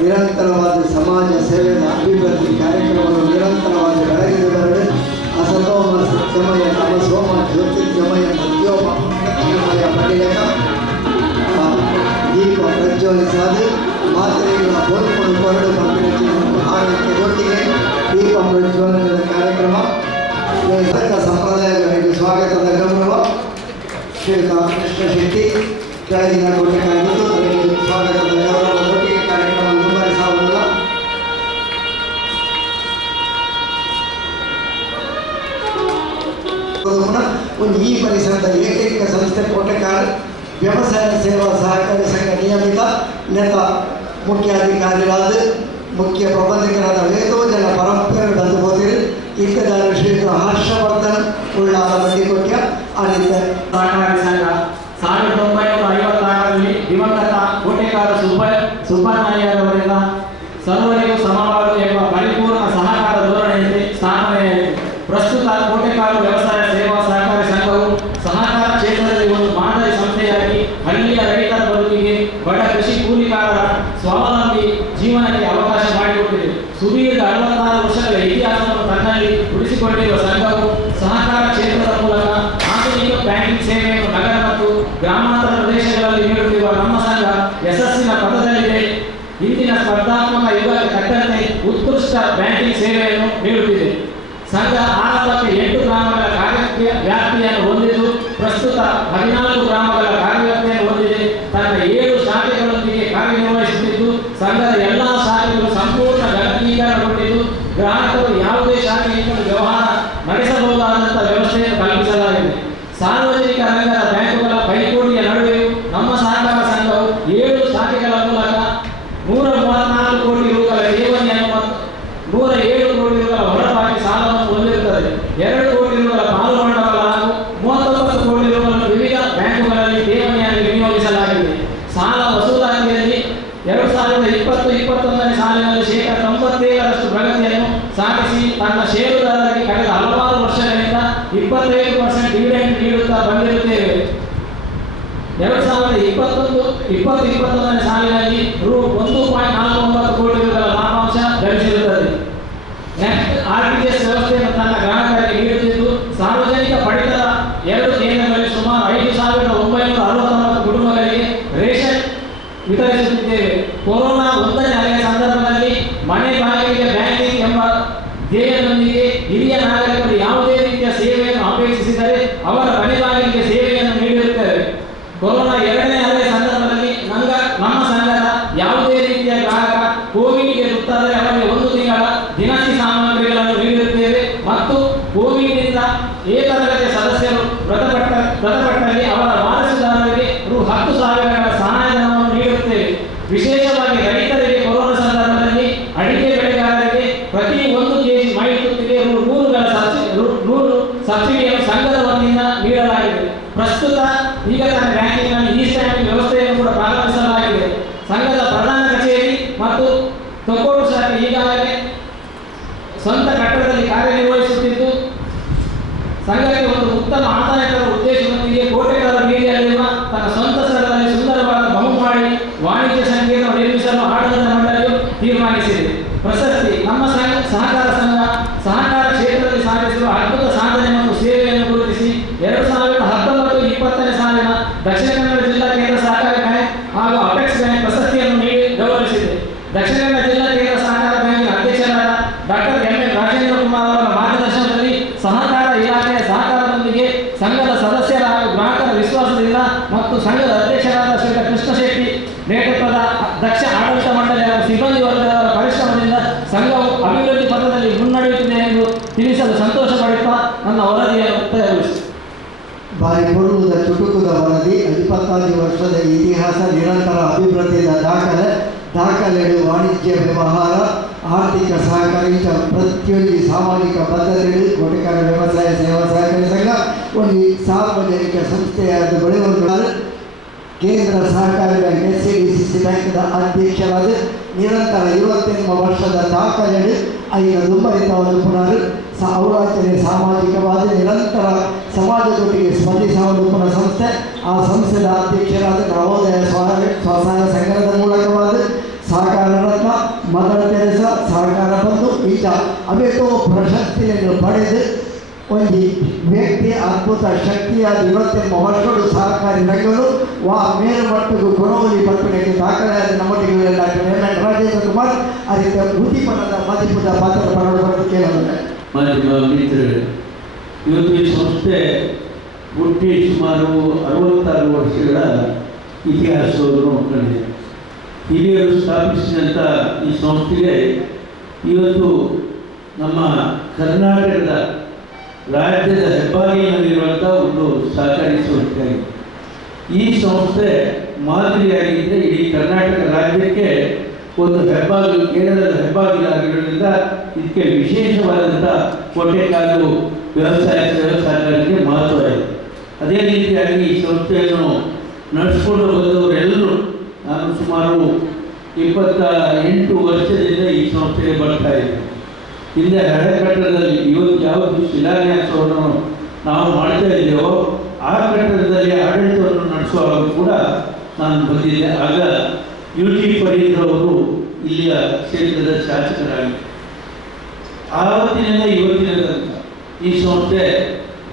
ನಿರಂತರವಾದ ಸಮಾಜ ಸೇವೆಯ ಅಭಿವೃದ್ಧಿ ಕಾರ್ಯಕ್ರಮವನ್ನು ನಿರಂತರವಾದ ಬೆಳಗಿನ ಬರಡು ಅಸತೋಮ ಸತ್ಯಮಯ ತಮಸೋಮ ಜ್ಯೋತಿರ್ಗಮಯ ಮಧ್ಯೋಮ ಪಡಿಲಕ ದೀಪ ಪ್ರಜ್ವಲಿಸಾದ ಮಾತ್ರೆಗಳ ಬೋರ್ಕೊಂಡು ಕೊರಡು ಪಂಪಿನ ಆರೋಗ್ಯದೊಟ್ಟಿಗೆ ದೀಪ ಪ್ರಜ್ವಲನದ ಕಾರ್ಯಕ್ರಮ ಸಂಪ್ರದಾಯಗಳಿಗೆ ಸ್ವಾಗತದ ಗೌರವ ಶ್ರೀಯುತ ಕೃಷ್ಣ ಶೆಟ್ಟಿ ಕೆಳಗಿನ ಕೊಟ್ಟಿದ್ದು ಸ್ವಾಗತದ ಗೌರವದೊಟ್ಟಿಗೆ ಕಾರ್ಯಕ್ರಮ ಮುಂದುವರಿಸಾವುದಿಲ್ಲ. ಒಂದು ಈ ಪರಿಸರದ ಏಕೈಕ ಸಂಸ್ಥೆ ಕೋಟೆಕಾರ ವ್ಯವಸಾಯ ಸೇವಾ ಸಹಕಾರಿ ಸಂಘ ನಿಯಮಿತ ನೇತ ಮುಖ್ಯಾಧಿಕಾರಿಗಳಾದ ಮುಖ್ಯ ಪ್ರಬಂಧಕರಾದ ವೇದೋಜನ ಪರಂಪರೆ ಬಂದು ಹೋದಿರಿ ಇಕ್ಕದಾರ ಶ್ರೀಯುತ ಹರ್ಷವರ್ಧನ್ ಉಳ್ಳಾದ ಬಂಡಿಕೊಟ್ಯ ಆದಿತ್ಯ ಸಹಕಾರಿ ಸಂಘ 1956ರಲ್ಲಿ ದಿವಂಗತ ಕೋಟೆಕಾರ ಸುಬ್ಬಣ್ಣಯ್ಯರವರಿಂದ ಸರ್ವರಿಗೂ ಸಮಬಾಳು ಎಂಬ ಪರಿಪೂರ್ಣ ಸಹಕಾರ ಧೋರಣೆಯಲ್ಲಿ ಸ್ಥಾಪನೆಯಾಯಿತು. ಪ್ರಸ್ತುತ ಕೋಟೆಕಾರು ವ್ಯವಸಾಯ ಸೇವಾ ಸಹಕಾರಿ ಸಂಘವು ಸಹಕಾರ ಕ್ಷೇತ್ರದಲ್ಲಿ ಒಂದು ಮಾದರಿ ಸಂಸ್ಥೆಯಾಗಿ ಹಳ್ಳಿಯ ರೈತರ ಬದುಕಿಗೆ ಬಡ ಕೃಷಿ ಕೂಲಿಕಾರರ ಸ್ವಾವಲಂಬಿ ಜೀವನಕ್ಕೆ ಅವಕಾಶ ಮಾಡಿಕೊಟ್ಟಿದೆ. ಸುದೀರ್ಘ 66 ವರ್ಷಗಳ ಇತಿಹಾಸವನ್ನು ತನ್ನಲ್ಲಿ ಉಳಿಸಿಕೊಂಡಿರುವ ಸಂಘವು ಸಹಕಾರ ಕ್ಷೇತ್ರದ ಮೂಲಕ ಆಧುನಿಕ ಬ್ಯಾಂಕಿಂಗ್ ಸೇವೆಯನ್ನು ನಗರ ಮತ್ತು ಗ್ರಾಮಾಂತರ ಪ್ರದೇಶಗಳಲ್ಲಿ ನೀಡುತ್ತಿರುವ ನಮ್ಮ ಸಂಘ ಯಶಸ್ಸಿನ ಪಥದಲ್ಲಿದೆ. ಇಂದಿನ ಸ್ಪರ್ಧಾತ್ಮಕ ಯುಗಕ್ಕೆ ತಕ್ಕಂತೆ ಉತ್ಕೃಷ್ಟ ಬ್ಯಾಂಕಿಂಗ್ ಸೇವೆಯನ್ನು ನೀಡುತ್ತಿದೆ. ಸಂಘ ಆರಂಭಕ್ಕೆ 8 ಗ್ರಾಮಗಳ ಕಾರ್ಯ ವ್ಯಾಪ್ತಿಯನ್ನು ಹೊಂದಿದ್ದು ಪ್ರಸ್ತುತ 14 ಗ್ರಾಮಗಳ ಕಾರ್ಯವ್ಯಾಪ್ತಿಯನ್ನು ಹೊಂದಿದೆ. ತನ್ನ 7 ಶಾಖೆಗಳೊಂದಿಗೆ ಕಾರ್ಯನಿರ್ವಹಿಸುತ್ತಿದ್ದು ಸಂಘದ ಎಲ್ಲಾ ಶಾಖೆಗಳು ಸಂಪೂರ್ಣ ಗಣಕೀಕರಣಗೊಂಡಿದ್ದು ಗ್ರಾಹಕರು ಯಾವುದೇ ಶಾಖೆಯಿಂದ ವ್ಯವಹಾರ ನಡೆಸಬಹುದಾದಂಥ ವ್ಯವಸ್ಥೆಯನ್ನು ಕಲ್ಪಿಸಲಾಗಿದೆ. ಸಾರ್ವಜನಿಕ ರಂಗದ ಬ್ಯಾಂಕುಗಳ ಪೈಪೋಟಿಯ ನಡುವೆಯೂ ನಮ್ಮ ಸಹಕಾರ ಸಂಘವು 7 ಶಾಖೆಗಳ ಮೂಲಕ 134 ಕೋಟಿ ರೂಗಳ ಠೇವಣಿಯನ್ನು ಮತ್ತು 107 ಕೋಟಿ ರೂಗಳ ಹೊರಪಾಟಿ ಸಾಲವನ್ನು ಹೊಂದಿರುತ್ತದೆ. 2 ಕೋಟಿ ರೂಗಳ ಪಾಲು ಬಂಡವಾಳ ಹಾಗೂ 39 ಕೋಟಿ ರೂಗಳನ್ನು ವಿವಿಧ ಬ್ಯಾಂಕುಗಳಲ್ಲಿ ಠೇವಣಿಯಾಗಿ ವಿನಿಯೋಗಿಸಲಾಗಿದೆ. ಸಾಲ ವಸೂಲಾತಿಯಲ್ಲಿ 2020-21ನೇ ಸಾಲಿನಲ್ಲಿ 97% ಪ್ರಗತಿಯನ್ನು ಸಾಧಿಸಿ ತನ್ನ ಷೇರುದಾರರಿಗೆ ಕಳೆದ ಹಲವಾರು ವರ್ಷಗಳಿಂದ 25% ಡಿವಿಡೆಂಡ್ ನೀಡುತ್ತಾ ಬಂದಿರುತ್ತೇವೆ. 2020-21ನೇ ಸಾಲಿನಲ್ಲಿ ರು 1.49 ಕೋಟಿ ರೂಗಳ ಲಾಭಾಂಶ ಗಳಿಸಿರುತ್ತದೆ. RTGS ವ್ಯವಸ್ಥೆಯನ್ನು ತನ್ನ ಗ್ರಾಹಕರಿಗೆ ನೀಡುತ್ತಿದ್ದು ಸಾರ್ವಜನಿಕ ಪಡಿತರ 2 ಕೇಂದ್ರಗಳಲ್ಲಿ ಸುಮಾರು 5,969 ಕುಟುಂಬಗಳಿಗೆ ರೇಷನ್ ವಿತರಿಸುತ್ತಿದ್ದೇವೆ. ಕೊರೋನಾ 1ನೇ ಅಲೆಯ ಸಂದರ್ಭದಲ್ಲಿ ಮನೆ ಬಾಗಿಲಿಗೆ ಬ್ಯಾಂಕಿಂಗ್ ಎಂಬ ಧ್ಯೇಯದೊಂದಿಗೆ ಹಿರಿಯ ನಾಗರಿಕರು ಯಾವುದೇ ರೀತಿಯ ಸೇವೆಯನ್ನು ಅಪೇಕ್ಷಿಸಿದರೆ ಅವರ ಮನೆ ಬಾಗಿಲಿಗೆ ಸೇವೆಯನ್ನು ನೀಡಿರುತ್ತೇವೆ. ಕೊರೋನಾ 2ನೇ ಅಲೆಯ ಸಂದರ್ಭದಲ್ಲಿ ನಮ್ಮ ಸಂಘದ ಯಾವುದೇ ರೀತಿಯ ಗ್ರಾಹಕ ಕೋವಿಡ್ಗೆ ತುತ್ತಾದರೆ ಅವರಿಗೆ 1 ತಿಂಗಳ ದಿನಸಿ ಸಾಮಗ್ರಿಗಳನ್ನು ನೀಡಿರುತ್ತೇವೆ ಮತ್ತು ಕೋವಿಡ್ನಿಂದ ಏತರಗತಿಯ ಸದಸ್ಯರು ಮೃತಪಟ್ಟಲ್ಲಿ ಅವರ ವಾರಸುದಾರರಿಗೆ ರು 10,000ಗಳ ಸಹಾಯಧನವನ್ನು ನೀಡುತ್ತೇವೆ. ವಿಶೇಷವಾಗಿ ರೈತರಿಗೆ ಕೊರೋನಾ ಸಂದರ್ಭದಲ್ಲಿ ಅಡಿಕೆ ಬೆಳೆಗಾರರಿಗೆ ಪ್ರತಿ 1 ಕೆಜಿ ಮೈತುತ್ತಿಗೆ ರು 100 ಸಬ್ಸಿಡಿಯನ್ನು ಸಂಘದ ವತಿಯಿಂದ ನೀಡಲಾಗಿದೆ. ಪ್ರಸ್ತುತ ಈಗ ತನ್ನ ಬ್ಯಾಂಕಿಂಗ್ನಲ್ಲಿ ಈ ಸ್ಟ್ಯಾಂಪಿಂಗ್ ವ್ಯವಸ್ಥೆಯನ್ನು ಕೂಡ ಪ್ರಾರಂಭಿಸಲಾಗಿದೆ. ಸಂಘದ ಪ್ರಧಾನ ಕಚೇರಿ ಮತ್ತು ತೊಕ್ಕೋಡು ಶಾಖೆ ಈಗಾಗಲೇ ಸ್ವಂತ ಕಟ್ಟಡದಲ್ಲಿ ದಕ್ಷಿಣ ಕನ್ನಡ ಜಿಲ್ಲಾ ಕೇಂದ್ರ ಸಹಕಾರ ಬ್ಯಾಂಕ್ ಹಾಗೂ ಅಪೆಕ್ಸ್ ಬ್ಯಾಂಕ್ ಪ್ರಶಸ್ತಿಯನ್ನು ನೀಡಿ ಗೌರವಿಸಿದೆ. ದಕ್ಷಿಣ ಕನ್ನಡ ಜಿಲ್ಲಾ ಕೇಂದ್ರ ಸಹಕಾರ ಬ್ಯಾಂಕಿನ ಅಧ್ಯಕ್ಷರಾದ ಡಾಕ್ಟರ್ ಎಂ.ಎನ್. ರಾಜೇಂದ್ರ ಕುಮಾರ್ ಅವರ ಮಾರ್ಗದರ್ಶನದಲ್ಲಿ ಸಹಕಾರ ಇಲಾಖೆಯ ಸಹಕಾರದೊಂದಿಗೆ ಸಂಘದ ಸದಸ್ಯರ ಹಾಗೂ ಗ್ರಾಹಕರ ವಿಶ್ವಾಸದಿಂದ ಮತ್ತು ಸಂಘದ ಅಧ್ಯಕ್ಷರಾದ ಶ್ರೀ ಕೃಷ್ಣ ಶೆಟ್ಟಿ ನೇತೃತ್ವದ ದಕ್ಷ ಆಡಳಿತ ಮಂಡಳಿ ಹಾಗೂ ಸಿಬ್ಬಂದಿ ವರ್ಗದವರ ಪರಿಶ್ರಮದಿಂದ ಸಂಘವು ಅಭಿವೃದ್ಧಿ ಪಥದಲ್ಲಿ ಮುನ್ನಡೆಯುತ್ತಿದೆ ಎಂದು ತಿಳಿಸಲು ಸಂತೋಷ ಪಡುತ್ತಾ ನನ್ನ ವರದಿಯನ್ನು ಮುಕ್ತಾಯಗೊಳಿಸಿದೆ. ಬಾರಿ ಪೂರ್ವದ ಚುಟುಕುದ ವರದಿ 24 ವರ್ಷದ ಇತಿಹಾಸ, ನಿರಂತರ ಅಭಿವೃದ್ಧಿಯ ದಾಖಲೆಗಳು, ವಾಣಿಜ್ಯ ವ್ಯವಹಾರ, ಆರ್ಥಿಕ ಸಹಕಾರಿತ ಪ್ರತಿಯೊಂದು ಸಾಮಾಜಿಕ ಬದ್ಧತೆಗಳು ಕೋಟೆಕಾರ ವ್ಯವಸಾಯ ಸೇವಾ ಸಹಕಾರಿ ಸಂಘ ಒಂದು ಸಾರ್ವಜನಿಕ ಸಂಸ್ಥೆಯಾದ ಬೆಳೆಯುವ ಕೇಂದ್ರ ಸಹಕಾರಿ ಬ್ಯಾಂಕ್ SCDCC ಬ್ಯಾಂಕ್ನ ಅಧ್ಯಕ್ಷರಾದ ನಿರಂತರ 28 ವರ್ಷದ ದಾಖಲೆಗಳು 5 ಪುನರ್ ಔರಾಚನೆ ಸಾಮಾಜಿಕವಾದ ನಿರಂತರ ಸಮಾಜದೊಟ್ಟಿಗೆ ಸ್ಪಂದಿಸುವ ಸಂಸ್ಥೆ. ಆ ಸಂಸ್ಥೆಯ ಅಧ್ಯಕ್ಷರಾದ ನವೋದಯ ಸ್ವಸಹಾಯ ಸಂಘದ ಮೂಲಕವಾದ ಸಹಕಾರ ರತ್ನ ಮದರ್ ತೆರೆಸಾ ಸಹಕಾರ ಬಂಧು ಈತ ಅವೆಲ್ಲೋ ಪ್ರಶಸ್ತಿಯನ್ನು ಪಡೆದು ಒಂದು ವ್ಯಕ್ತಿ ಅದ್ಭುತ ಶಕ್ತಿಯಾದ 28 ವರ್ಷಗಳು ಸಹಕಾರಿ ರಂಗಗಳು ಮೇಲ್ಮಟ್ಟಗೂ ಕೊರವಲಿ ಪಟ್ಟಣಕ್ಕೆ ದಾಖಲೆಯಾದ ನಮ್ಮೊಟ್ಟಿಗೆ ಡಾಕ್ಟರ್ ಎಂ.ಎನ್. ರಾಜೇಂದ್ರ ಕುಮಾರ್ ಆ ರೀತಿಯ ವೃತ್ತಿಪರದ ಮದಿಪದ ಪಾತ್ರ ಪಡೆದು ಕೇಳಿದ್ದಾರೆ. ಮಾಧ್ಯಮ ಮಿತ್ರರೇ, ಇವತ್ತು ಈ ಸಂಸ್ಥೆ ಹುಟ್ಟಿ ಸುಮಾರು 66 ವರ್ಷಗಳ ಇತಿಹಾಸವನ್ನು ಕಂಡಿದೆ. ಹಿರಿಯರು ಸ್ಥಾಪಿಸಿದಂಥ ಈ ಸಂಸ್ಥೆಗೆ ಇವತ್ತು ನಮ್ಮ ಕರ್ನಾಟಕದ ರಾಜ್ಯದ ಹೆಬ್ಬಾಗಿಲಿನಲ್ಲಿರುವಂಥ ಒಂದು ಸಹಕಾರಿ ಸಂಸ್ಥೆಯಾಗಿದೆ. ಈ ಸಂಸ್ಥೆ ಮಾದರಿಯಾಗಿದ್ದರೆ ಇಡೀ ಕರ್ನಾಟಕ ರಾಜ್ಯಕ್ಕೆ ಒಂದು ಹೆಬ್ಬಾಗಿಲು, ಕೇರಳದ ಹೆಬ್ಬಾಗಿಲಾಗಿರೋದ್ರಿಂದ ಇದಕ್ಕೆ ವಿಶೇಷವಾದಂಥ ಕೋಟೆಕಾರು ವ್ಯವಸಾಯ ಸೇವಾ ಸಹಕಾರಕ್ಕೆ ಮಹತ್ವ ಇದೆ. ಅದೇ ರೀತಿಯಾಗಿ ಈ ಸಂಸ್ಥೆಯನ್ನು ನಡೆಸ್ಕೊಂಡು ಬಂದವರೆಲ್ಲರೂ, ನಾನು ಸುಮಾರು 28 ವರ್ಷದಿಂದ ಈ ಸಂಸ್ಥೆಗೆ ಬರ್ತಾ ಇದ್ದೆ. ಹಿಂದೆ ಹಳೆ ಕಟ್ಟಡದಲ್ಲಿ ಇವತ್ತು ಯಾವುದು ಶಿಲಾನ್ಯಾಸವನ್ನು ನಾವು ಮಾಡ್ತಾ ಇದ್ದೇವೋ ಆ ಕಟ್ಟಡದಲ್ಲಿ ಆಡಳಿತವನ್ನು ನಡೆಸುವಾಗ ಕೂಡ ನಾನು ಬಂದಿದ್ದೆ. ಆಗ UT ಫರೀದ್ ಅವರು ಇಲ್ಲಿಯ ಕ್ಷೇತ್ರದ ಶಾಸಕರಾಗಿ ಆವತ್ತಿನಿಂದ ಇವತ್ತಿನ ತನಕ ಈ ಸಂಸ್ಥೆ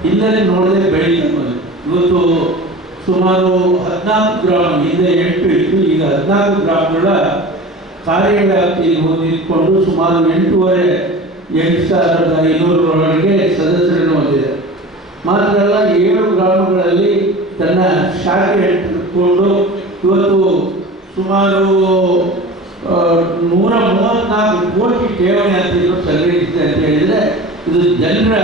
ಹಿಂದೆ ನೋಡದೆ ಬೆಳೀತಾ ಬಂದಿದೆ. ಇವತ್ತು ಸುಮಾರು 14 ಗ್ರಾಮ, ಹಿಂದೆ 8 ಇತ್ತು, ಈಗ 14 ಗ್ರಾಮಗಳ ಕಾರ್ಯವ್ಯಾಪ್ತಿಯನ್ನು ಹೊಂದಿಕೊಂಡು ಸುಮಾರು 8,500 ಸದಸ್ಯರನ್ನು ಹೊಂದಿದೆ. ಮಾತ್ರ ಅಲ್ಲ, 7 ಗ್ರಾಮಗಳಲ್ಲಿ ತನ್ನ ಶಾಖೆ ಇಟ್ಟುಕೊಂಡು ಇವತ್ತು ಸುಮಾರು 134 ಕೋಟಿ ಠೇವಣಿ ಅಂತ ಸಂಗ್ರಹಿಸಿದೆ ಅಂತ ಹೇಳಿದರೆ ಇದು ಜನರ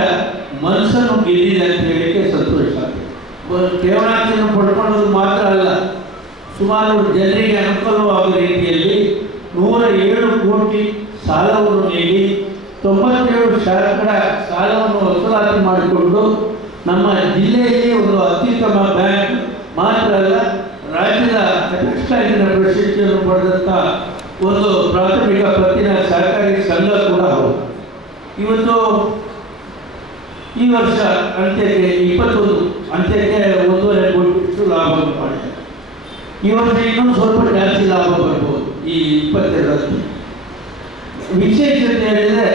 ಮನಸ್ಸನ್ನು ಗೆದ್ದಿದೆ ಅಂತ ಹೇಳಿಕ್ಕೆ ಸಂತೋಷ ಆಗ್ತದೆ. ಠೇವಣಾಂಶವನ್ನು ಪಡ್ಕೊಳ್ಳೋದು ಮಾತ್ರ ಅಲ್ಲ, ಸುಮಾರು ಜನರಿಗೆ ಅನುಕೂಲವಾಗುವ ರೀತಿಯಲ್ಲಿ 107 ಕೋಟಿ ಸಾಲವನ್ನು ನೀಡಿ 97% ಸಾಲವನ್ನು ವಸೂಲಾತಿ ಮಾಡಿಕೊಂಡು ನಮ್ಮ ಜಿಲ್ಲೆಯಲ್ಲಿ ಒಂದು ಅತ್ಯುತ್ತಮ ಬ್ಯಾಂಕ್ ಮಾತ್ರ ಅಲ್ಲ, ರಾಜ್ಯದ ಟೆಕ್ಸ್ಟೈಲಿನ ಪ್ರಶಸ್ತಿಯನ್ನು ಪಡೆದಂಥ ಒಂದು ಪ್ರಾಥಮಿಕ ಪತ್ತಿನ ಸಹಕಾರಿ ಸಂಘ ಕೂಡ ಹೌದು. ಇವತ್ತು ಈ ವರ್ಷ ಅಂತ್ಯಕ್ಕೆ 21 ಅಂತ್ಯಕ್ಕೆ 1.5 ಕೋಟಿ ಲಾಭ ಮಾಡಿದೆ. ಈ ವರ್ಷ ಇನ್ನೂ ಸ್ವಲ್ಪ ಜಾಸ್ತಿ ಲಾಭ ಬರ್ಬೋದು ಈ 22. ವಿಶೇಷತೆ ಹೇಳಿದರೆ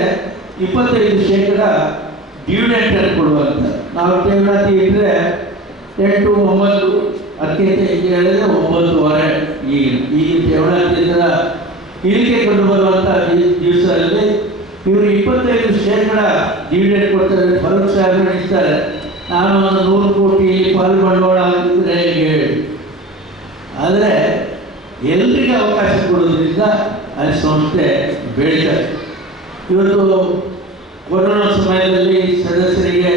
25% ಡಿವಿಡೆಂಟ್ ಅನ್ನು ಕೊಡುವಂಥ. ನಾವು ಠೇವಣಿ ಇಟ್ಟರೆ 8, 9 ಅದಕ್ಕಿಂತ ಈಗ ಹೇಳಿದರೆ 9.5 ಈ ಠೇವಣಿಯಿಂದ ಇಳಿಕೆ ಕಂಡು ಬರುವಂಥ ದಿವಸದಲ್ಲಿ ಇವರು 25% ಡಿವಿಡೆಂಟ್ ಕೊಡ್ತಾರೆ. ಫರೂಕ್ ಸಾಹೇಬರು ಹೇಳ್ತಾರೆ, ನಾನು 100 ಕೋಟಿ ಪಾಲು ಬಂಡವಾಳ ಆಗಿದ್ದರೆ ಹೇಳಿ. ಆದರೆ ಎಲ್ರಿಗೂ ಅವಕಾಶ ಕೊಡೋದ್ರಿಂದ ಅಲ್ಲಿ ಸಂಸ್ಥೆ ಬೆಳೀತಾರೆ. ಇವತ್ತು ಕೊರೋನಾ ಸಮಯದಲ್ಲಿ ಸದಸ್ಯರಿಗೆ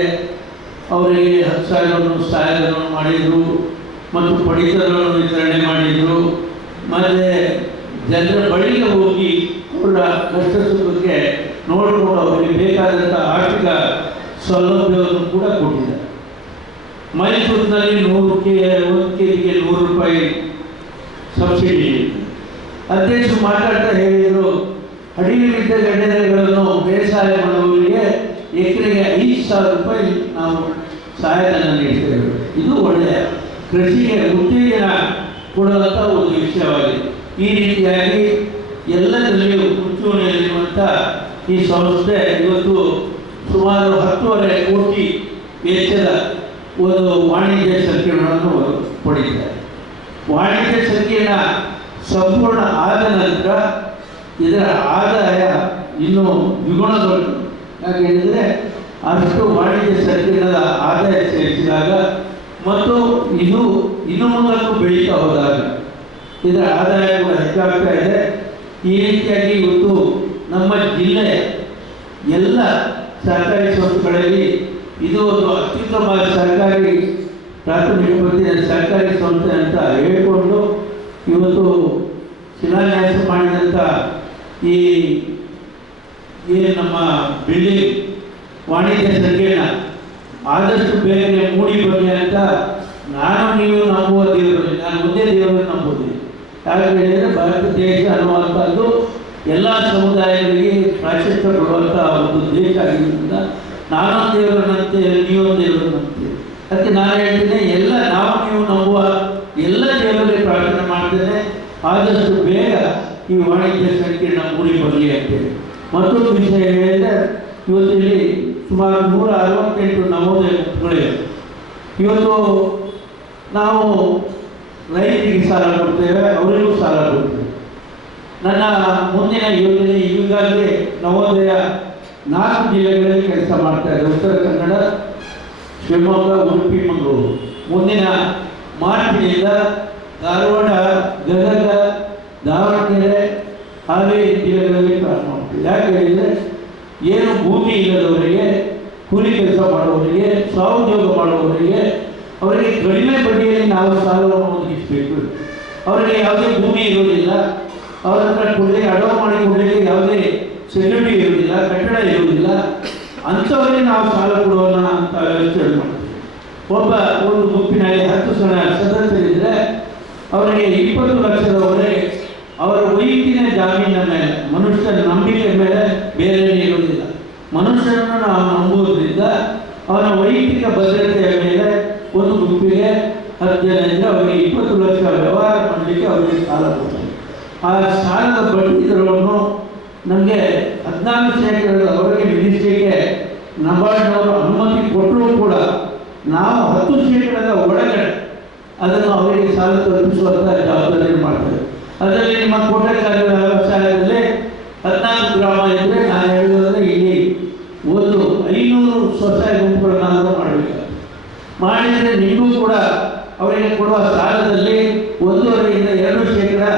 ಅವರಿಗೆ 10,000 ಸಹಾಯಧನವನ್ನು ಮಾಡಿದರು ಮತ್ತು ಪಡಿತರವನ್ನು ವಿತರಣೆ ಮಾಡಿದರು. ಮತ್ತು ಜನರ ಬಳಿಗೆ ಹೋಗಿ ಅವರ ಕಷ್ಟ ಸುಖಕ್ಕೆ ನೋಡಿಕೊಂಡು ಅವರಿಗೆ ಬೇಕಾದಂಥ ಆರ್ಥಿಕ ಸೌಲಭ್ಯವನ್ನು ಕೂಡ ಕೊಟ್ಟಿದ್ದಾರೆ. ಮೈಸೂರಿನಲ್ಲಿ 1 ಕೆಜಿಗೆ 100 ರೂಪಾಯಿ ಸಬ್ಸಿಡಿ. ಅಧ್ಯಕ್ಷರು ಮಾತಾಡ್ತಾ ಹೇಳಿದರು, ಅಡಿಗೆ ಬಿದ್ದ ಗಡ್ಡೆಗಳನ್ನು ಬೇಸಾಯ ಮಾಡುವವರಿಗೆ ಎಕರೆಗೆ 5,000 ರೂಪಾಯಿ ನಾವು ಸಹಾಯಧನ ನೀಡ್ತೇವೆ. ಇದು ಒಳ್ಳೆಯ ಕೃಷಿಗೆ ಉತ್ತೇಜನ ಕೊಡುವಂಥ ಒಂದು ವಿಷಯವಾಗಿದೆ. ಈ ರೀತಿಯಾಗಿ ಎಲ್ಲದರಲ್ಲಿಯೂ ಮುಂಚೂಣಿಯಲ್ಲಿರುವಂಥ ಈ ಸಂಸ್ಥೆ ಇವತ್ತು ಸುಮಾರು 10.5 ಕೋಟಿ ವೆಚ್ಚದ ಒಂದು ವಾಣಿಜ್ಯ ಸಂಕೀರ್ಣವನ್ನು ಪಡೆದಿದ್ದಾರೆ. ವಾಣಿಜ್ಯ ಸಂಕೀರ್ಣ ಸಂಪೂರ್ಣ ಆದ ನಂತರ ಇದರ ಆದಾಯ ಇನ್ನೂ ದ್ವಿಗುಣಗೊಂಡು, ಯಾಕೆ ಹೇಳಿದರೆ ಅಷ್ಟು ವಾಣಿಜ್ಯ ಸಂಕೀರ್ಣದ ಆದಾಯ ಸೇರಿಸಿದಾಗ ಮತ್ತು ಇದು ಇನ್ನು ಮುಂದಕ್ಕೂ ಬೆಳೀತಾ ಹೋದಾಗ ಇದರ ಆದಾಯ ಕೂಡ ಹೆಚ್ಚಾಗ್ತಾ ಇದೆ. ಈ ರೀತಿಯಾಗಿ ಇವತ್ತು ನಮ್ಮ ಜಿಲ್ಲೆಯ ಎಲ್ಲ ಸರ್ಕಾರಿ ಸಂಸ್ಥೆಗಳಲ್ಲಿ ಇದು ಒಂದು ಅತ್ಯುತ್ತಮ ಸರ್ಕಾರಿ ಪ್ರಾಥಮಿಕ ಪದವಿಯ ಸರ್ಕಾರಿ ಸಂಸ್ಥೆ ಅಂತ ಹೇಳಿಕೊಂಡು ಇವತ್ತು ಶಿಲಾನ್ಯಾಸ ಮಾಡಿದಂಥ ಈ ಏನು ನಮ್ಮ ಬಿಲ್ಡಿಂಗ್ ವಾಣಿಜ್ಯ ಸಂಕೀರ್ಣ ಆದಷ್ಟು ಬೇಗನೆ ಮೂಡಿ ಬರಲಿ ಅಂತ ನಾನು ನೀವು ನಂಬುವ ದೇವರು, ನಾನು ಒಂದೇ ದೇವರನ್ನು ನಂಬುವುದಿಲ್ಲ. ಯಾಕೆ ಹೇಳಿದರೆ ಭಾರತ ದೇಶ ಅನ್ನುವಂಥದ್ದು ಎಲ್ಲ ಸಮುದಾಯಗಳಿಗೆ ಪ್ರಾಶಸ್ತ್ಯ ಕೊಡುವಂಥ ಒಂದು ದೇಶ ಆಗಿದ್ದರಿಂದ ನಾನೊಂದು ದೇವರನ್ನಂತೆ ನೀವೊಂದು ದೇವರನ್ನಂತೆ. ಅದಕ್ಕೆ ನಾನು ಹೇಳ್ತೇನೆ, ಎಲ್ಲ ನಾವು ನೀವು ನಂಬುವ ಎಲ್ಲ ದೇವರಿಗೆ ಪ್ರಾರ್ಥನೆ ಮಾಡ್ತೇನೆ ಆದಷ್ಟು ಬೇಗ ಈ ವಾಣಿಜ್ಯ ಸಂಕೀರ್ಣ ಮೂಡಿ ಬರಲಿ ಅಂತೇಳಿ. ಮತ್ತೊಂದು ವಿಷಯ ಹೇಳಿದರೆ ಇವತ್ತಿಲ್ಲಿ ಸುಮಾರು 168 ನವೋದಯ ಗುಂಪುಗಳಿವೆ. ಇವತ್ತು ನಾವು ರೈತರಿಗೆ ಸಾಲ ಕೊಡ್ತೇವೆ, ಅವರಿಗೂ ಸಾಲ ಕೊಡ್ತೇವೆ. ನನ್ನ ಮುಂದಿನ ಯೋಜನೆ ಈಗಾಗಲೇ ನವೋದಯ 4 ಜಿಲ್ಲೆಗಳಲ್ಲಿ ಕೆಲಸ ಮಾಡ್ತಾ ಇದೆ. ಉತ್ತರ ಕನ್ನಡ, ಶಿವಮೊಗ್ಗ, ಉಡುಪಿ, ಮಂಗಳೂರು. ಮುಂದಿನ ಮಾರ್ಚ್ನಿಂದ ಧಾರವಾಡ, ಗದಗ, ದಾವಣಗೆರೆ, ಹಾವೇರಿ ಜಿಲ್ಲೆಗಳಲ್ಲಿ ಪ್ರಾರಂಭ ಮಾಡ್ತೀವಿ. ಯಾಕೆ ಹೇಳಿದರೆ ಏನು ಭೂಮಿ ಇಲ್ಲದವರಿಗೆ, ಕೂಲಿ ಕೆಲಸ ಮಾಡುವವರಿಗೆ, ಸ್ವಉದ್ಯೋಗ ಮಾಡುವವರಿಗೆ ಅವರಿಗೆ ಕಡಿಮೆ ಬಡ್ಡಿಯಲ್ಲಿ ನಾವು ಸಾಲವನ್ನು ಒದಗಿಸಬೇಕು. ಅವರಿಗೆ ಯಾವುದೇ ಭೂಮಿ ಇರುವುದಿಲ್ಲ, ಅವರ ಹತ್ರ ಕೊಡಲಿಕ್ಕೆ ಅಡವು ಮಾಡಿ ಕೊಡಲಿಕ್ಕೆ ಯಾವುದೇ ಸೆಕ್ಯೂರಿಟಿ ಇರುವುದಿಲ್ಲ, ಕಟ್ಟಡ ಇರುವುದಿಲ್ಲ. ಅಂಥವರಿಗೆ ನಾವು ಸಾಲ ಕೊಡೋಣ ಅಂತ ವ್ಯವಸ್ಥೆ ಮಾಡ್ತೀವಿ. ಒಂದು ಗುಂಪಿನಲ್ಲಿ 10 ಜನ ಸದಸ್ಯರಿದ್ದರೆ ಅವರಿಗೆ 20 ಲಕ್ಷದವರೆಗೆ ಅವರ ವೈಯಕ್ತಿಕ ಜಾಮೀನಿನ ಮೇಲೆ, ಮನುಷ್ಯನ ನಂಬಿಕೆ ಮೇಲೆ ಬೇರೆ ಇರುವುದಿಲ್ಲ. ಮನುಷ್ಯನನ್ನು ನಾವು ನಂಬುವುದರಿಂದ ಅವನ ವೈಯಕ್ತಿಕ ಭದ್ರತೆಯ ಮೇಲೆ ಒಂದು ಗುಂಪಿಗೆ 10 ಜನ ಇದ್ದರೆ ಅವರಿಗೆ 20 ಲಕ್ಷ ವ್ಯವಹಾರ ಮಾಡಲಿಕ್ಕೆ ಅವರಿಗೆ ಸಾಲ ಕೊಡ್ತಾರೆ. ಆ ಸಾಲದ ಬಡ್ಡಿ ದರವನ್ನು ನಮಗೆ 14% ವಿಧಿಸಲಿಕ್ಕೆ ನಬಾರ್ಡ್ನವರು ಅನುಮತಿ ಕೊಟ್ಟರೂ ಕೂಡ ನಾವು 10% ಒಳಗಡೆ ಅದನ್ನು ಅವರಿಗೆ ಸಾಲ ತಲುಪಿಸುವಂಥ ಜವಾಬ್ದಾರಿ ಮಾಡ್ತೇವೆ. ಅದರಲ್ಲಿ ನಿಮ್ಮ ಕೋಟೆಗಾರ ವ್ಯವಸಾಯದಲ್ಲಿ 14 ಗ್ರಾಮ ಇದ್ದರೆ ನಾನು ಹೇಳಿದ್ರೆ ಇಲ್ಲಿ ಒಂದು 500 ಸ್ವಸಹಾಯ ಗುಂಪುಗಳನ್ನಾದರೂ ಮಾಡಬೇಕು. ಮಾಡಿದರೆ ನಿಮಗೂ ಕೂಡ ಅವರಿಗೆ ಕೊಡುವ ಸಾಲದಲ್ಲಿ 1.5 ಇಂದ 2%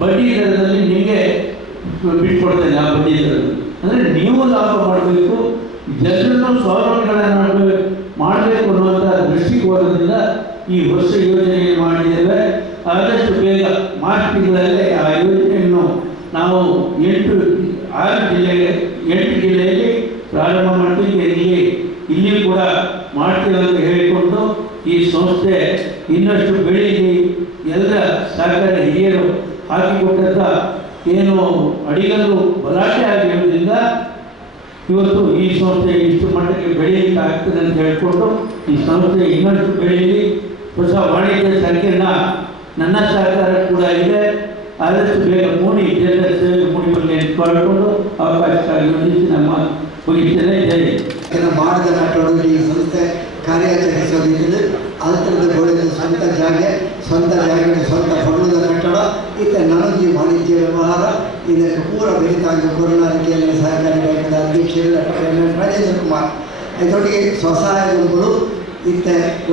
ಬಡ್ಡಿ ದರದಲ್ಲಿ ನಿಮಗೆ ಬಿಟ್ಕೊಡ್ತೇನೆ. ಆ ಬಡ್ಡಿ ದರದಲ್ಲಿ ಅಂದರೆ ನೀವು ಲಾಭ ಮಾಡಬೇಕು, ಜನರನ್ನು ಸ್ವಾವಲಂಬಿಗಳನ್ನು ಮಾಡಬೇಕು ಅನ್ನುವಂಥ ದೃಷ್ಟಿಕೋನದಿಂದ ಈ ಹೊಸ ಯೋಜನೆಯನ್ನು ಮಾಡಿದ್ದೇವೆ. ಆದಷ್ಟು ಬೇಗ ಮಾರ್ಚ್ ತಿಂಗಳಲ್ಲೇ ಆ ಯೋಜನೆಯನ್ನು ನಾವು 8 ಜಿಲ್ಲೆಯಲ್ಲಿ ಪ್ರಾರಂಭ ಮಾಡ್ತೀವಿ. ಇಲ್ಲಿ ಕೂಡ ಮಾಡ್ತೀವಿ ಅಂತ ಹೇಳಿಕೊಂಡು ಈ ಸಂಸ್ಥೆ ಇನ್ನಷ್ಟು ಬೆಳೀಲಿ. ಎಲ್ಲ ಸರ್ಕಾರ ಹಿರಿಯರು ಹಾಕಿಕೊಟ್ಟಂಥ ಏನು ಅಡಿಗಲ್ಲು ಬಲಾಟೆ ಆಗಿರೋದ್ರಿಂದ ಇವತ್ತು ಈ ಸಂಸ್ಥೆ ಇಷ್ಟು ಮಟ್ಟಕ್ಕೆ ಬೆಳೀಲಿಕ್ಕೆ ಆಗ್ತದೆ ಅಂತ ಹೇಳಿಕೊಂಡು ಈ ಸಂಸ್ಥೆ ಇನ್ನಷ್ಟು ಬೆಳೀಲಿ. ಹೊಸ ವಾಣಿಜ್ಯ ಸಂಕೀರ್ಣ ನನ್ನ ಸಹಕಾರ ಕೂಡ ಇದೆ. ಆದಷ್ಟು ಬೇಗ ಮೂಡಿ ಜನರ ಸೇವೆ ಮೂಡಿ ಬಗ್ಗೆ ಮಾಡಿಕೊಂಡು ಅವಕಾಶಕ್ಕಾಗಿ ವಂದಿಸಿ ನಮ್ಮ ಮುಗಿಸ್ತೇನೆ. ಜೈ ಮಾಡಿದ ಕಟ್ಟಡದಲ್ಲಿ ಈ ಸಂಸ್ಥೆ ಕಾರ್ಯಾಚರಿಸೋದಿದ್ದು ಅಂತರದ ಗೋಳಿನ ಸ್ವಂತ ಜಾಗೆ, ಸ್ವಂತ ಹೊರಡದ ಕಟ್ಟಡ, ನನಗೆ ವಾಣಿಜ್ಯ ವ್ಯವಹಾರ ಇದಕ್ಕೆ ಪೂರ ಬೆಳೀತಾಗಿ ಕೊರೋನಾ ಕೇಂದ್ರ ಸಹಕಾರಿ ಬ್ಯಾಂಕಿನ ಅಧ್ಯಕ್ಷರು ರಾಜೇಂದ್ರ ಕುಮಾರ್. ಇದರೊಟ್ಟಿಗೆ ಸ್ವಸಹಾಯ ಗುಂಪುಗಳು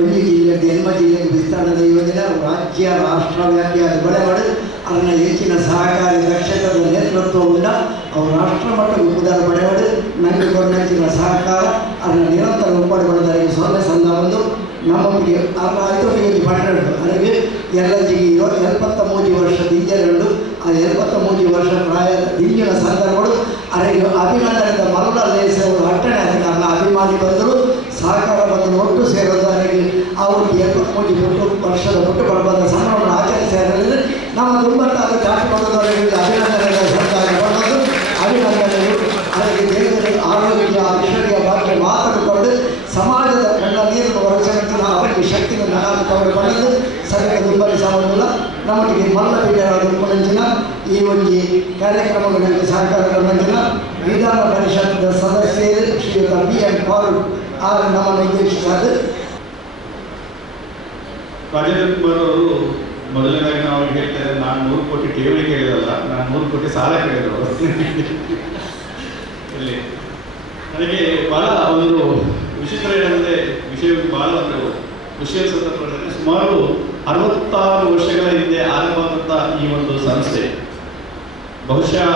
ಒಂದು ಜಿಲ್ಲೆಯಿಂದ ಎಲ್ಲ ಜಿಲ್ಲೆಗೆ ವಿಸ್ತರಣದ ಯೋಜನೆ ರಾಜ್ಯ ರಾಷ್ಟ್ರವ್ಯಾಪಿಯಾದ ಬಡವಡು ಅದನ್ನು ಹೆಚ್ಚಿನ ಸಹಕಾರಿ ದಕ್ಷತೆಯ ನೇತೃತ್ವವನ್ನು ಅವರು ರಾಷ್ಟ್ರ ಮಟ್ಟದ ಉದಾರ ಪಡೆಯೋದು ನನಗೆ ಕೊನೆಯ ಸಹಕಾರ ಅದನ್ನು ನಿರಂತರ ಉಪಡೆಗೊಳ್ಳೋದಕ್ಕೆ ಸೊನ್ನೆ ಸಂದ ಒಂದು ನಮಗೆ 5 12 ಅದಕ್ಕೆ ಎಲ್ಲಜಿಗೆ 73 ವರ್ಷದ ಹಿಂಜೆರಡು ಆ 73 ವರ್ಷ ಪ್ರಾಯದ ಹಿಂದಿನ ಸಂದರ್ಭಗಳು ಅವರಿಗೆ ಅಭಿನಂದನೆಯಿಂದ ಮರಳ ದೇಶಗಳು ಅಟ್ಟಣೆ ಅಧಿಕಾರ ಅಭಿಮಾನಿ ಬಂದರು, ಸಹಕಾರ ಬಂದು ಒಟ್ಟು ಸೇರೋದವರಿಗೆ ಅವರಿಗೆ 73 ವರ್ಷದ ಹುಟ್ಟುಹಬ್ಬದ ಸಂಭ್ರಮವನ್ನು ಆಚರಿಸಿದರೆ ನಮ್ಮ ದುರ್ಬಟ್ಟಾದ ಚಾಟಿಪಟ್ಟದವರಿಗೆ ಅಭಿನಂದನೆಗಳ ಸಂದಾಯ ಮಾಡೋದು ಅಭಿನಂದನೆಗಳು. ಅದಕ್ಕೆ ದೇವರಿಗೆ ಆರೋಗ್ಯ ಐಶ್ವರ್ಯ ಭಾಗ್ಯ ಮಾತನಾಡಿಕೊಂಡು ಸಮಾಜದ ಕಣ್ಣ ನೀರನ್ನು ಹೊರಸಂತ ಅವರಿಗೆ ಶಕ್ತಿಯನ್ನು ನಗಾದುಕೊಂಡು ಸರಿಯಾದ ದುರ್ಬಲಿ ಸಾಮಲ್ಲ ನಮಗೆ ಮಲ್ಲಬಿಡರಾದ ಮುಂಚಿನ ಈ ಒಂದು ಕಾರ್ಯಕ್ರಮಗಳಿಗೆ ಸಹಕಾರ ಮಂಚಿನ ವಿಧಾನ ಪರಿಷತ್ನ ಸದಸ್ಯರು ಶ್ರೀಯುತ BN ಫಾರೂಕ್ ನಮ್ಮನ್ನು ಉದ್ದೇಶಿಸಿದ ರಾಜೇಂದ್ರ ಕುಮಾರ್ ಅವರು ಮೊದಲನೇದಾಗಿ ನಾವು ಹೇಳ್ತಾರೆ, ನಾನು 100 ಕೋಟಿ ಠೇವಣಿ ಕೇಳಿದಲ್ಲ, ನಾನು 100 ಕೋಟಿ ಸಾಲ ಕೇಳಿದವರು. ಇಲ್ಲಿ ನನಗೆ ಬಹಳ ಒಂದು ವಿಚಿತ್ರ ಏನಂದರೆ ವಿಷಯಕ್ಕೆ ಬಹಳ ಒಂದು ಖುಷಿಯ ಸಂದರ್ಭದಲ್ಲಿ ಸುಮಾರು 66 ವರ್ಷಗಳ ಹಿಂದೆ ಆರಂಭವಾದಂಥ ಈ ಒಂದು ಸಂಸ್ಥೆ ಬಹುಶಃ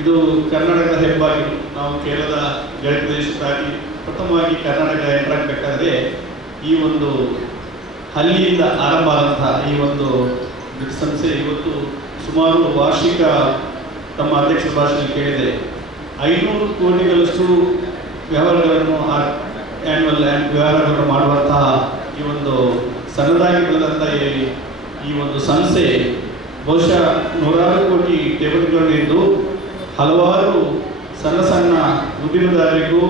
ಇದು ಕರ್ನಾಟಕದ ಹೆಬ್ಬಾಗಿ. ನಾವು ಕೇರಳದ ಗಡಿ ಪ್ರದೇಶಕ್ಕಾಗಿ ಪ್ರಥಮವಾಗಿ ಕರ್ನಾಟಕ ಎಂಟರಾಗಬೇಕಾದ್ರೆ ಈ ಒಂದು ಹಳ್ಳಿಯಿಂದ ಆರಂಭ ಆದಂತಹ ಈ ಒಂದು ಸಂಸ್ಥೆ ಇವತ್ತು ಸುಮಾರು ವಾರ್ಷಿಕ ತಮ್ಮ ಅಧ್ಯಕ್ಷ ಭಾಷೆಯಲ್ಲಿ ಕೇಳಿದೆ 500 ಕೋಟಿಗಳಷ್ಟು ವ್ಯವಹಾರಗಳನ್ನು ಆ್ಯನ್ಯುವಲ್ ವ್ಯವಹಾರಗಳನ್ನು ಮಾಡುವಂತಹ ಈ ಒಂದು ಸಣ್ಣದಾಗಿ ಬೆಳೆದಂಥ ಈ ಒಂದು ಸಂಸ್ಥೆ ಬಹುಶಃ 100 ಕೋಟಿ ಠೇವಣಿಗಳಿದ್ದು ಹಲವಾರು ಸಣ್ಣ ಸಣ್ಣ ಉದ್ಯಮದಾರರಿಗೂ,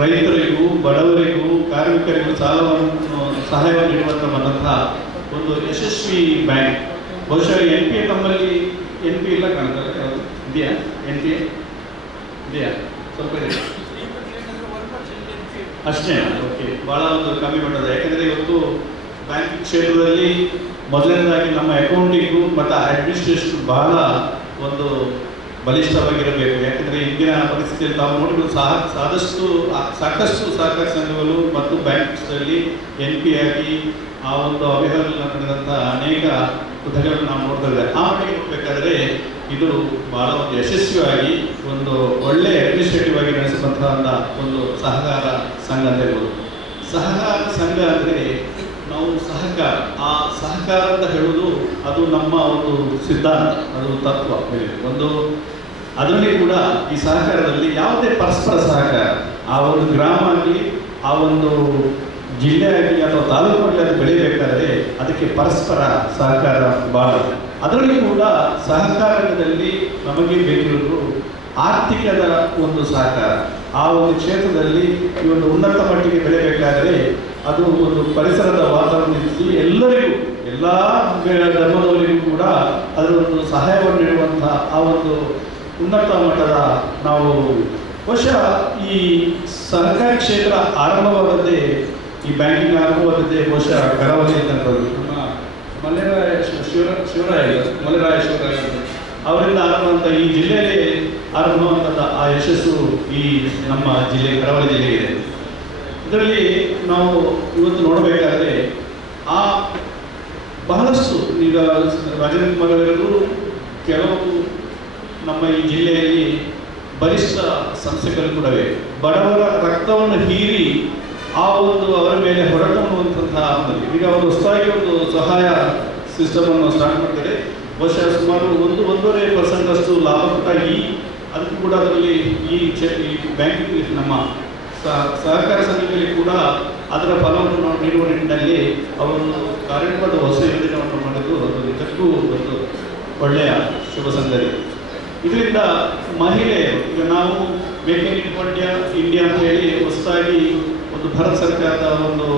ರೈತರಿಗೂ, ಬಡವರಿಗೂ, ಕಾರ್ಮಿಕರಿಗೂ ಸಹಾಯವನ್ನು ನೀಡುವಂಥ ಬಂದಂತಹ ಒಂದು ಯಶಸ್ವಿ ಬ್ಯಾಂಕ್. ಬಹುಶಃ NPA ನಮ್ಮಲ್ಲಿ NPA ಇಲ್ಲ ಕಾಣ್ತಾರೆ, ಯಾವುದು ಇದೆಯಾ? NPA ಇದೆಯಾ? ಸ್ವಲ್ಪ ಇದೆ ಅಷ್ಟೇ. ಓಕೆ, ಭಾಳ ಒಂದು ಕಮ್ಮಿ ಮಟ್ಟದ. ಯಾಕಂದರೆ ಇವತ್ತು ಬ್ಯಾಂಕಿಂಗ್ ಕ್ಷೇತ್ರದಲ್ಲಿ ಮೊದಲನೇದಾಗಿ ನಮ್ಮ ಅಕೌಂಟಿಂಗು ಮತ್ತು ಅಡ್ಮಿನಿಸ್ಟ್ರೇಷನ್ ಬಹಳ ಒಂದು ಬಲಿಷ್ಠವಾಗಿರಬೇಕು. ಯಾಕಂದರೆ ಇಂದಿನ ಪರಿಸ್ಥಿತಿಯಲ್ಲಿ ತಾವು ನೋಡಿಕೊಂಡು ಸಾಕಷ್ಟು ಸಹಕಾರ ಸಂಘಗಳು ಮತ್ತು ಬ್ಯಾಂಕ್ಸ್ಗಳಲ್ಲಿ NPA ಆಗಿ ಆ ಒಂದು ಅವ್ಯವಹಾರದಲ್ಲಿ ನಡೆದಂಥ ಅನೇಕ ಉದಾಹರಣೆಗಳನ್ನು ನಾವು ನೋಡ್ತಾ ಇದ್ದೇವೆ. ಆ ಮಟ್ಟಿಗೆ ಹೋಗಬೇಕಾದ್ರೆ ಇದು ಬಹಳ ಒಂದು ಯಶಸ್ವಿಯಾಗಿ ಒಂದು ಒಳ್ಳೆಯ ಅಡ್ಮಿನಿಸ್ಟ್ರೇಟಿವ್ ಆಗಿ ನಡೆಸುವಂತಹ ಒಂದು ಸಹಕಾರ ಸಂಘ ಅಂತ ಹೇಳ್ಬೋದು. ಸಹಕಾರ ಸಂಘ ಅಂದರೆ ನಾವು ಸಹಕಾರ, ಆ ಸಹಕಾರ ಅಂತ ಹೇಳೋದು ಅದು ನಮ್ಮ ಒಂದು ಸಿದ್ಧಾಂತ, ಅದು ತತ್ವ ಒಂದು. ಅದರಲ್ಲಿ ಕೂಡ ಈ ಸಹಕಾರದಲ್ಲಿ ಯಾವುದೇ ಪರಸ್ಪರ ಸಹಕಾರ, ಆ ಒಂದು ಗ್ರಾಮ ಆಗಲಿ, ಆ ಒಂದು ಜಿಲ್ಲೆ ಆಗಲಿ ಅಥವಾ ತಾಲೂಕು ಆಗಲಿ ಅದು ಬೆಳೀಬೇಕಾದ್ರೆ ಅದಕ್ಕೆ ಪರಸ್ಪರ ಸಹಕಾರ ಭಾಳ. ಅದರಲ್ಲಿ ಕೂಡ ಸಹಕಾರದಲ್ಲಿ ನಮಗೆ ಬೇಕಿರೋದು ಆರ್ಥಿಕದ ಒಂದು ಸಹಕಾರ. ಆ ಒಂದು ಕ್ಷೇತ್ರದಲ್ಲಿ ಈ ಒಂದು ಉನ್ನತ ಮಟ್ಟಿಗೆ ಬೆಳೆಯಬೇಕಾದರೆ ಅದು ಒಂದು ಪರಿಸರದ ವಾತಾವರಣದಲ್ಲಿ ಎಲ್ಲರಿಗೂ, ಎಲ್ಲ ಧರ್ಮದವರಿಗೂ ಕೂಡ ಅದರ ಒಂದು ಸಹಾಯವನ್ನು ನೀಡುವಂತಹ ಆ ಒಂದು ಉನ್ನತ ಮಟ್ಟದ ನಾವು ಬಹುಶಃ ಈ ಸಹಕಾರಿ ಕ್ಷೇತ್ರ ಆರಂಭವಾದದ್ದೇ, ಈ ಬ್ಯಾಂಕಿಂಗ್ ಆರಂಭವಾದದ್ದೇ ಬಹುಶಃ ಕರಾವಳಿ ಅಂತ ನಮ್ಮ ಮಲೆರಾಯ ಶಿವರಾಯ ಅವರಿಂದ ಆರಂಭವಂತ ಈ ಜಿಲ್ಲೆಯಲ್ಲಿ ಆರಂಭವಂತ ಆ ಯಶಸ್ಸು ಈ ನಮ್ಮ ಜಿಲ್ಲೆ ಕರಾವಳಿ ಜಿಲ್ಲೆಗೆ. ಇದರಲ್ಲಿ ನಾವು ಇವತ್ತು ನೋಡಬೇಕಾದ್ರೆ ಆ ಬಹಳಷ್ಟು ಈಗ ರಾಜೇಂದ್ರ ಕುಮಾರ್ ಅವರು ಕೆಲವು ನಮ್ಮ ಈ ಜಿಲ್ಲೆಯಲ್ಲಿ ಬಲಿಷ್ಠ ಸಂಸ್ಥೆಗಳು ಕೂಡ ಇವೆ. ಬಡವರ ರಕ್ತವನ್ನು ಹೀರಿ ಆ ಒಂದು ಅವರ ಮೇಲೆ ಹೊರಟುವಂತಹ ಈಗ ಅವರು ಹೊಸದಾಗಿ ಒಂದು ಸಹಾಯ ಸಿಸ್ಟಮನ್ನು ಸ್ಟಾರ್ಟ್ ಮಾಡ್ತಾರೆ. ಬಹುಶಃ ಸುಮಾರು 1-1.5% ಅಷ್ಟು ಲಾಭ ಕೊಟ್ಟಾಗಿ ಅದಕ್ಕೂ ಕೂಡ ಅದರಲ್ಲಿ ಈ ಬ್ಯಾಂಕಿಂಗ್ ನಮ್ಮ ಸಹಕಾರ ಸಂಘದಲ್ಲಿ ಕೂಡ ಅದರ ಫಲವನ್ನು ನಾವು ನೀಡುವ ನಿಟ್ಟಿನಲ್ಲಿ ಅವರು ಕಾರ್ಯಕ್ರಮದ ಹೊಸ ಯೋಜನೆಯನ್ನು ಮಾಡಿದ್ದು ಅದು ನಿಜಕ್ಕೂ ಒಂದು ಒಳ್ಳೆಯ ಶುಭ ಸಂಗತಿ. ಇದರಿಂದ ಮಹಿಳೆಯರು, ಈಗ ನಾವು ಮೇಕ್ ಇನ್ ಇಂಡಿಯಾ ಅಂತ ಹೇಳಿ ಹೊಸದಾಗಿ ಒಂದು ಭಾರತ ಸರ್ಕಾರದ ಒಂದು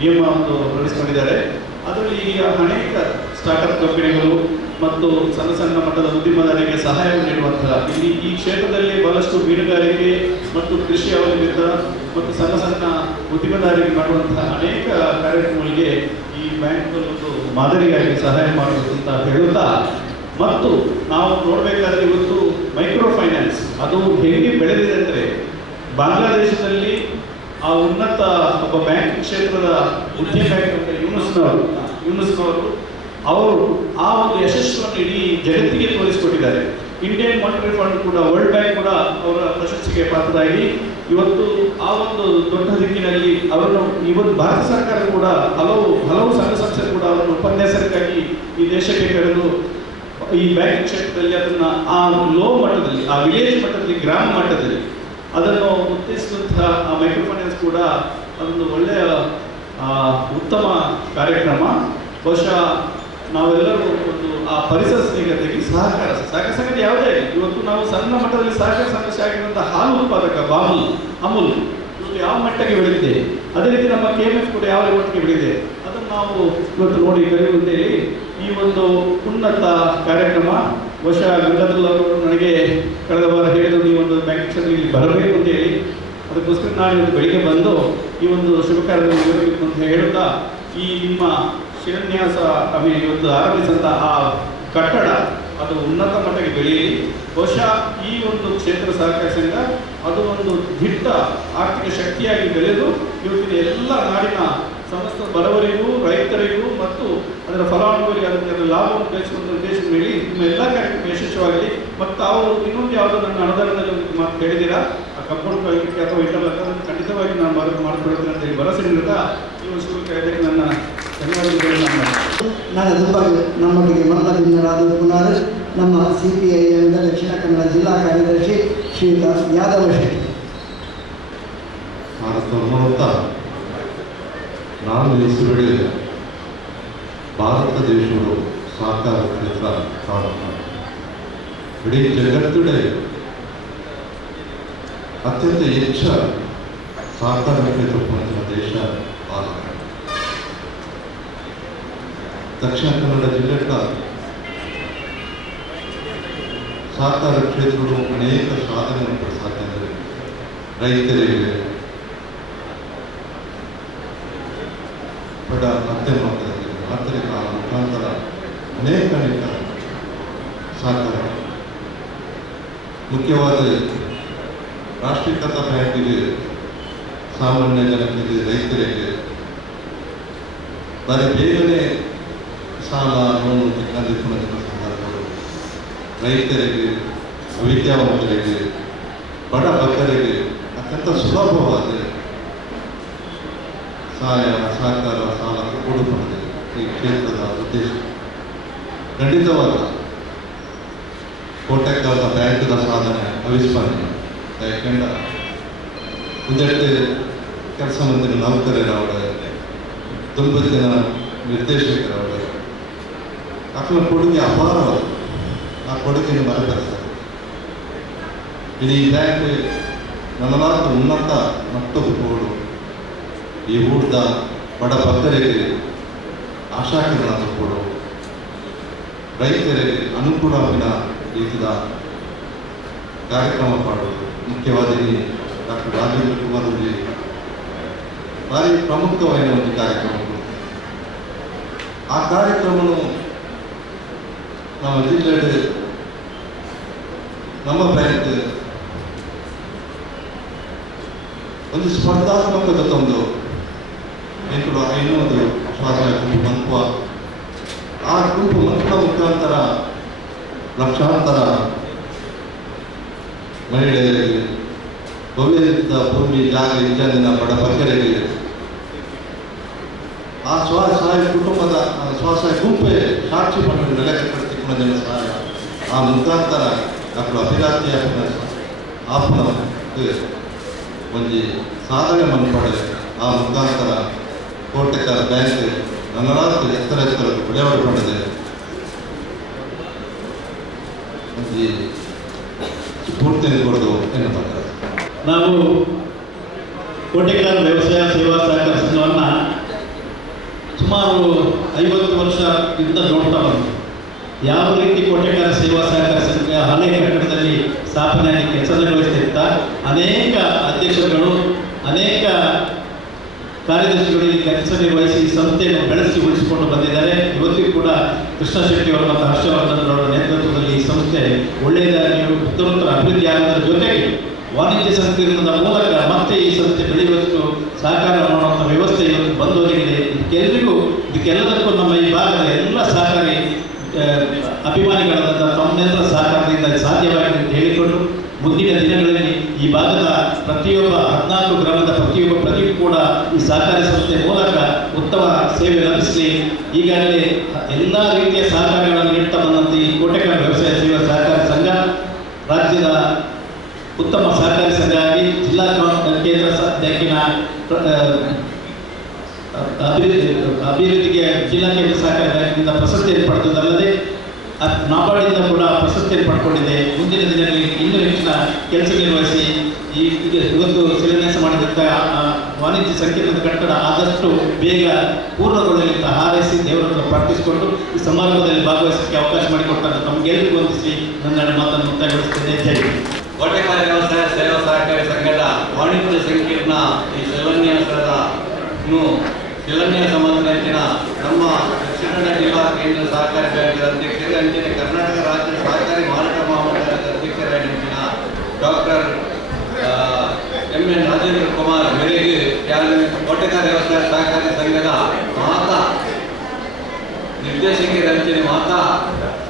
ನಿಯಮ ಒಂದು ಹೊರಡಿಸಿಕೊಂಡಿದ್ದಾರೆ. ಅದರಲ್ಲಿ ಈಗ ಅನೇಕ ಸ್ಟಾರ್ಟಪ್ ಕಂಪನಿಗಳು ಮತ್ತು ಸಣ್ಣ ಸಣ್ಣ ಮಟ್ಟದ ಉದ್ಯಮದಾರರಿಗೆ ಸಹಾಯವನ್ನು ನೀಡುವಂತಹ ಇಲ್ಲಿ ಈ ಕ್ಷೇತ್ರದಲ್ಲಿ ಬಹಳಷ್ಟು ಮೀನುಗಾರಿಕೆ ಮತ್ತು ಕೃಷಿ ಅವಲಂಬಿತ ಮತ್ತು ಸಣ್ಣ ಸಣ್ಣ ಉದ್ಯಮದಾರರಿಗೆ ಮಾಡುವಂತಹ ಅನೇಕ ಕಾರ್ಯಕ್ರಮಗಳಿಗೆ ಈ ಬ್ಯಾಂಕ್ಗಳು ಒಂದು ಮಾದರಿಯಾಗಿ ಸಹಾಯ ಮಾಡಬೇಕು ಅಂತ ಹೇಳುತ್ತಾ, ಮತ್ತು ನಾವು ನೋಡಬೇಕಾದ್ರೆ ಇವತ್ತು ಮೈಕ್ರೋ ಫೈನಾನ್ಸ್ ಅದು ಹೇಗೆ ಬೆಳೆದಿದೆ ಅಂದರೆ ಬಾಂಗ್ಲಾದೇಶದಲ್ಲಿ ಆ ಉನ್ನತ ಒಬ್ಬ ಬ್ಯಾಂಕ್ ಕ್ಷೇತ್ರದ ಉದ್ಯಮ ಯೂನುಸ್ನವರು ಅವರು ಆ ಒಂದು ಯಶಸ್ಸನ್ನು ಇಡೀ ಜಗತ್ತಿಗೆ ತೋರಿಸಿಕೊಟ್ಟಿದ್ದಾರೆ. ಇಂಡಿಯನ್ ಮಾನಿಟರಿ ಫಂಡ್ ಕೂಡ, ವರ್ಲ್ಡ್ ಬ್ಯಾಂಕ್ ಕೂಡ ಅವರ ಪ್ರಶಸ್ತಿಗೆ ಪಾತ್ರರಾಗಿ ಇವತ್ತು ಆ ಒಂದು ದೊಡ್ಡ ದಿಕ್ಕಿನಲ್ಲಿ ಅವರನ್ನು ಇವತ್ತು ಭಾರತ ಸರ್ಕಾರ ಕೂಡ ಹಲವು ಸಂಘ ಸಂಸ್ಥೆ ಕೂಡ ಅವರನ್ನು ಉಪನ್ಯಾಸಕ್ಕಾಗಿ ಈ ದೇಶಕ್ಕೆ ಕರೆದು ಈ ಬ್ಯಾಂಕಿಂಗ್ ಕ್ಷೇತ್ರದಲ್ಲಿ ಅದನ್ನು ಆ ಲೋ ಮಟ್ಟದಲ್ಲಿ, ಆ ವಿಲೇಜ್ ಮಟ್ಟದಲ್ಲಿ, ಗ್ರಾಮ ಮಟ್ಟದಲ್ಲಿ ಅದನ್ನು ಉತ್ತೇಜಿಸುವಂತಹ ಆ ಮೈಕ್ರೋ ಫೈನಾನ್ಸ್ ಕೂಡ ಅದೊಂದು ಒಳ್ಳೆಯ ಉತ್ತಮ ಕಾರ್ಯಕ್ರಮ. ಬಹುಶಃ ನಾವೆಲ್ಲರೂ ಒಂದು ಆ ಪರಿಸರ ಸ್ನೇಹಿತರಿಗೆ ಸಹಕಾರ ಸಂಘಟನೆ ಯಾವುದೇ ಇವತ್ತು ನಾವು ಸಣ್ಣ ಮಟ್ಟದಲ್ಲಿ ಸಹಕಾರ ಸಮಸ್ಯೆ ಆಗಿರುವಂಥ ಹಾಲು ಉತ್ಪಾದಕ ಅಮೂಲ್ ಇವತ್ತು ಯಾವ ಮಟ್ಟಕ್ಕೆ ಬೆಳೆದಿದೆ, ಅದೇ ರೀತಿ ನಮ್ಮ KMF ಕೂಡ ಯಾವ ಮಟ್ಟಕ್ಕೆ ಬೆಳೆದಿದೆ ಅದನ್ನು ನಾವು ಇವತ್ತು ನೋಡಿ ಕರೆಯುವಂತೇಳಿ ಈ ಒಂದು ಉನ್ನತ ಕಾರ್ಯಕ್ರಮ. ಬಹುಶಃ ಗಂಗಾಧರ್ ಅವರು ನನಗೆ ಕಳೆದ ವಾರ ಹೇಳಿದ್ರು ಈ ಒಂದು ಬ್ಯಾಂಕ್ ಕ್ಷೇತ್ರದಲ್ಲಿ ಬರಬೇಕು ಅಂತೇಳಿ, ಅದಕ್ಕೋಸ್ಕರ ನಾನು ಇವತ್ತು ಬೆಳಿಗ್ಗೆ ಬಂದು ಈ ಒಂದು ಶುಭ ಕಾರ್ಯದಲ್ಲಿ ಇರಬೇಕು ಅಂತ ಹೇಳುತ್ತಾ ಈ ನಿಮ್ಮ ಶಿಲಾನ್ಯಾಸ ಇವತ್ತು ಆರಂಭಿಸಿದಂಥ ಆ ಕಟ್ಟಡ ಅದು ಉನ್ನತ ಮಟ್ಟಕ್ಕೆ ಬೆಳೆಯಲಿ. ಬಹುಶಃ ಈ ಒಂದು ಕ್ಷೇತ್ರ ಸಹಕಾರಿ ಸಂಘ ಅದು ಒಂದು ದಿಟ್ಟ ಆರ್ಥಿಕ ಶಕ್ತಿಯಾಗಿ ಬೆಳೆದು ಇವತ್ತಿನ ಎಲ್ಲ ನಾಡಿನ ಸಮಸ್ತ ಬಡವರಿಗೂ ರೈತರಿಗೂ ಮತ್ತು ಅದರ ಫಲಾನುಭವಿಗೆ ಅದರ ಲಾಭವನ್ನು ಗಳಿಸುವಂಥ ಉದ್ದೇಶದಲ್ಲಿ ನಿಮ್ಮ ಎಲ್ಲ ಕಾರ್ಯಕ್ರಮ ಯಶಸ್ವಿಯಾಗಲಿ. ಮತ್ತು ತಾವು ಇನ್ನೊಂದು ಯಾವುದೋ ನನ್ನ ಅನುದಾನದಲ್ಲಿ ಒಂದು ಮಾತು ಹೇಳಿದ್ದೀರಾ, ಆ ಕಂಪೌಂಡ್ ಕಲಿಕೆ ಅಥವಾ ಇಂಟರ್ನೆಟ್ ಖಂಡಿತವಾಗಿ ನಾನು ಮಾಡಿಕೊಡ್ತೇನೆ ಅಂತ ಹೇಳಿ ಭರವಸೆ ನೀಡುತ್ತಾ ಈ ಒಂದು ಶುರು ಕಾರ್ಯಕ್ಕೆ ನನ್ನ ಧನ್ಯವಾದಗಳನ್ನು ನಾನು ನಮ್ಮೊಟ್ಟಿಗೆ ಮರಣದಿಂದರಾದ ಪುನರ್ ನಮ್ಮ CPIMದ ದಕ್ಷಿಣ ಕನ್ನಡ ಜಿಲ್ಲಾ ಕಾರ್ಯದರ್ಶಿ ಶ್ರೀಯುತ ಯಾದವ ಶೆಟ್ಟಿ. ನಾನು ಹೆಸರುಗಡೆ ಭಾರತ ದೇಶವು ಸಹಕಾರ ಕ್ಷೇತ್ರ ಕಾರಣ ಇಡೀ ಜಗತ್ತಿಡೆ ಅತ್ಯಂತ ಹೆಚ್ಚು ಸಹಕಾರ ಕ್ಷೇತ್ರ ಹೊಂದಿದ ದೇಶ ಭಾರತ. ದಕ್ಷಿಣ ಕನ್ನಡ ಜಿಲ್ಲೆಯ ಸಹಕಾರ ಕ್ಷೇತ್ರಗಳು ಅನೇಕ ಸಾಧನೆಯನ್ನು ಸಾಧಿಸಿದೆ. ರೈತರಿಗೆ ಬಡ ಮಧ್ಯಮ ಆರ್ಥಿಕ ಮುಖಾಂತರ ಅನೇಕ ಸಹಕಾರ. ಮುಖ್ಯವಾದ ರಾಷ್ಟ್ರೀಕೃತ ಬ್ಯಾಂಕಿಗೆ, ಸಾಮಾನ್ಯ ಜನತೆಗೆ, ರೈತರಿಗೆ ಬರೀ ಬೇಗನೆ ಸಾಲ ಲೋನು ಅಂದಿರುವ ಸಂದರ್ಭಗಳು, ರೈತರಿಗೆ, ವಿದ್ಯಾವಂತರಿಗೆ, ಬಡ ಭಕ್ತರಿಗೆ ಅತ್ಯಂತ ಸುಲಭವಾದ ಸಹಾಯ ಸಹಕಾರ ಸಾಲ ಕೊಡುತ್ತದೆ ಈ ಕ್ಷೇತ್ರದ ಉದ್ದೇಶ. ಖಂಡಿತವಾದ ಕೋಟೆಗಾರದ ಬ್ಯಾಂಕ್ದ ಸಾಧನೆ ಅವಿಸ್ಮರಣೀಯ. ಯಾಕೆಂದ್ರೆ ಒಂದೆರಡು ಕೆಲಸ ಮಂದಿರ ನೌಕರರವರ, ತುಂಬ ಜನ ನಿರ್ದೇಶಕರವರ ಆತನ ಕೊಡುಗೆ ಅಪಾರವಾದ. ಆ ಕೊಡುಗೆಯನ್ನು ಮರೆತರೆ ಇಡೀ ಬ್ಯಾಂಕ್ ನನ್ನಲಾದ ಉನ್ನತ ಮಟ್ಟದ ಈ ಊಟದ ಬಡ ಭಕ್ತರಿಗೆ ಆಶಾಕಿರಣ ಕೊಡು, ರೈತರಿಗೆ ಅನುಕೂಲವಿನ ರೀತಿಯ ಕಾರ್ಯಕ್ರಮ ಮಾಡೋದು. ಮುಖ್ಯವಾಗಿ ಡಾಕ್ಟರ್ ರಾಜೇಂದ್ರ ಕುಮಾರ್ ಭಾರಿ ಪ್ರಮುಖವಾದ ಒಂದು ಕಾರ್ಯಕ್ರಮ. ಆ ಕಾರ್ಯಕ್ರಮವನ್ನು ನಮ್ಮ ಜಿಲ್ಲೆ ನಮ್ಮ ಬ್ಯಾಂಕ್ ಒಂದು ಸ್ಪರ್ಧಾತ್ಮಕದ ತಂದು ಎಂಟು 500 ಸ್ವಸಹಾಯ ಗುಂಪು ಮಂತ್ವ. ಆ ಗುಂಪು ಮಂತ್ವ ಮುಖಾಂತರ ಲಕ್ಷಾಂತರ ಮಹಿಳೆಯರಿಗೆ, ಭವ್ಯದ ಭೂಮಿ ಜಾಗ ಇತ್ಯಾದಿನ ಬಡ ಭಕ್ತರಿಗೆ ಆ ಸ್ವಸಹಾಯ ಕುಟುಂಬದ ಸ್ವಸಹಾಯ ಗುಂಪೇ ಸಾಕ್ಷಿ ಪಟ್ಟು ನೆಲೆಗೆ ಕಟ್ಟಿಕೊಂಡ ಜನ ಸಹಾಯ. ಆ ಮುಖಾಂತರ ಡಾಕ್ಟರ್ ಅಭಿರಾತಿ ಆಪನ ಒಂದು ಸಾಧನೆ ಮನ್ಪಡೆ. ಆ ಮುಖಾಂತರ ಕೋಟೆಕಾರ ಬ್ಯಾಂಕ್ ನನ್ನರಾದ ಎತ್ತರ ಬೆಳೆವಣಿಗೆ ಮಾಡಿದೆ. ಒಂದು ಸ್ಫೂರ್ತಿಯನ್ನು ಕೊಡೋದು ಎನ್ನಬಹುದು. ನಾವು ಕೋಟೆಕಾರ ವ್ಯವಸಾಯ ಸೇವಾ ಸಹಕಾರ ಸಂಘವನ್ನು ಸುಮಾರು 50 ವರ್ಷದಿಂದ ನೋಡ್ತಾ ಬಂತು. ಯಾವ ರೀತಿ ಕೋಟೆಕಾರ ಸೇವಾ ಸಹಕಾರ ಸಂಘ ಹಳೆ ಕಟ್ಟಡದಲ್ಲಿ ಸ್ಥಾಪನೆಯಾಗಿ ಕೆಲಸ ನಿರ್ವಹಿಸುತ್ತ ಅನೇಕ ಅಧ್ಯಕ್ಷರುಗಳು, ಅನೇಕ ಕಾರ್ಯದರ್ಶಿಗಳಿಗೆ ಕೆಲಸ ನಿರ್ವಹಿಸಿ ಸಂಸ್ಥೆಯನ್ನು ಬೆಳೆಸಿ ಉಳಿಸಿಕೊಂಡು ಬಂದಿದ್ದಾರೆ. ಇವತ್ತಿಗೂ ಕೂಡ ಕೃಷ್ಣ ಶೆಟ್ಟಿಯವರು ಮತ್ತು ಹರ್ಷವರ್ಧನ್ ಅವರ ನೇತೃತ್ವದಲ್ಲಿ ಈ ಸಂಸ್ಥೆ ಒಳ್ಳೆಯದಾಗಿ ಉತ್ತರೋತ್ತರ ಅಭಿವೃದ್ಧಿ ಆಗೋದರ ಜೊತೆಗೆ ವಾಣಿಜ್ಯ ಸಂಕೀರ್ಣದ ಮೂಲಕ ಮತ್ತೆ ಈ ಸಂಸ್ಥೆ ಬೆಳೆಯುವಷ್ಟು ಸಹಕಾರ ಮಾಡುವಂಥ ವ್ಯವಸ್ಥೆ ಇವತ್ತು ಬಂದೊದಗಿದೆ. ಇದಕ್ಕೆಲ್ಲದಕ್ಕೂ ನಮ್ಮ ಈ ಭಾಗದ ಎಲ್ಲ ಸಹಕಾರಿ ಅಭಿಮಾನಿಗಳಾದಂಥ ತಮ್ಮೆಲ್ಲರ ಸಹಕಾರದಿಂದ ಸಾಧ್ಯವಾಗಿದೆ ಅಂತ ಹೇಳಿಕೊಂಡು ಮುಂದಿನ ದಿನಗಳಲ್ಲಿ ಈ ಭಾಗದ ಪ್ರತಿಯೊಬ್ಬ 14 ಗ್ರಾಮದ ಪ್ರತಿಯೊಬ್ಬ ಕೂಡ ಈ ಸಹಕಾರಿ ಸಂಸ್ಥೆ ಮೂಲಕ ಉತ್ತಮ ಸೇವೆ ಲಭಿಸಲಿ. ಈಗಾಗಲೇ ಎಲ್ಲ ರೀತಿಯ ಸಹಕಾರಗಳನ್ನು ನೀಡ್ತಾ ಬಂದಂತೆ ಈ ಕೋಟೆಕಾರ ವ್ಯವಸಾಯ ಸೇವಾ ಸಹಕಾರಿ ಸಂಘ ರಾಜ್ಯದ ಉತ್ತಮ ಸಹಕಾರಿ ಸಂಘ ಆಗಿ ಜಿಲ್ಲಾ ಕೇಂದ್ರ ಬ್ಯಾಂಕಿನ ಅಭಿವೃದ್ಧಿಗೆ ಜಿಲ್ಲಾ ಕೇಂದ್ರ ಸಹಕಾರಿ ಬ್ಯಾಂಕಿನಿಂದ ಪ್ರಶಸ್ತಿಯನ್ನು ಪಡೆದುದಲ್ಲದೆ ನಾಬಾರ್ಡಿಂದ ಕೂಡ ಪ್ರಶಸ್ತಿಯನ್ನು ಪಡ್ಕೊಂಡಿದೆ. ಮುಂದಿನ ದಿನಗಳಲ್ಲಿ ಇನ್ನೂ ಹೆಚ್ಚಿನ ಕೆಲಸ ನಿರ್ವಹಿಸಿ ಇವತ್ತು ಶಿಲಾನ್ಯಾಸ ಮಾಡಿದಂಥ ವಾಣಿಜ್ಯ ಸಂಕೀರ್ಣದ ಕಟ್ಟಡ ಆದಷ್ಟು ಬೇಗ ಪೂರ್ಣಗೊಳ್ಳಲಿ ಅಂತ ಹಾರೈಸಿ ದೇವರನ್ನು ಪ್ರಾರ್ಥಿಸಿಕೊಂಡು ಈ ಸಮಾರಂಭದಲ್ಲಿ ಭಾಗವಹಿಸಲಿಕ್ಕೆ ಅವಕಾಶ ಮಾಡಿಕೊಡ್ತಾರೆ. ತಮಗೆಲ್ಲರಿಗೂ ವಂದಿಸಿ ನನ್ನ ಮಾತನ್ನು ಮುಕ್ತಾಯಗೊಳಿಸುತ್ತೇನೆ. ಜೈ ಕೋಟೆಕಾರ ವ್ಯವಸಾಯ ಸೇವಾ ಸಹಕಾರಿ ಸಂಘದ ವಾಣಿಜ್ಯ ಸಂಕೀರ್ಣ ಈ ಶಿಲಾನ್ಯಾಸ ಮಂತ್ರಾಲಯ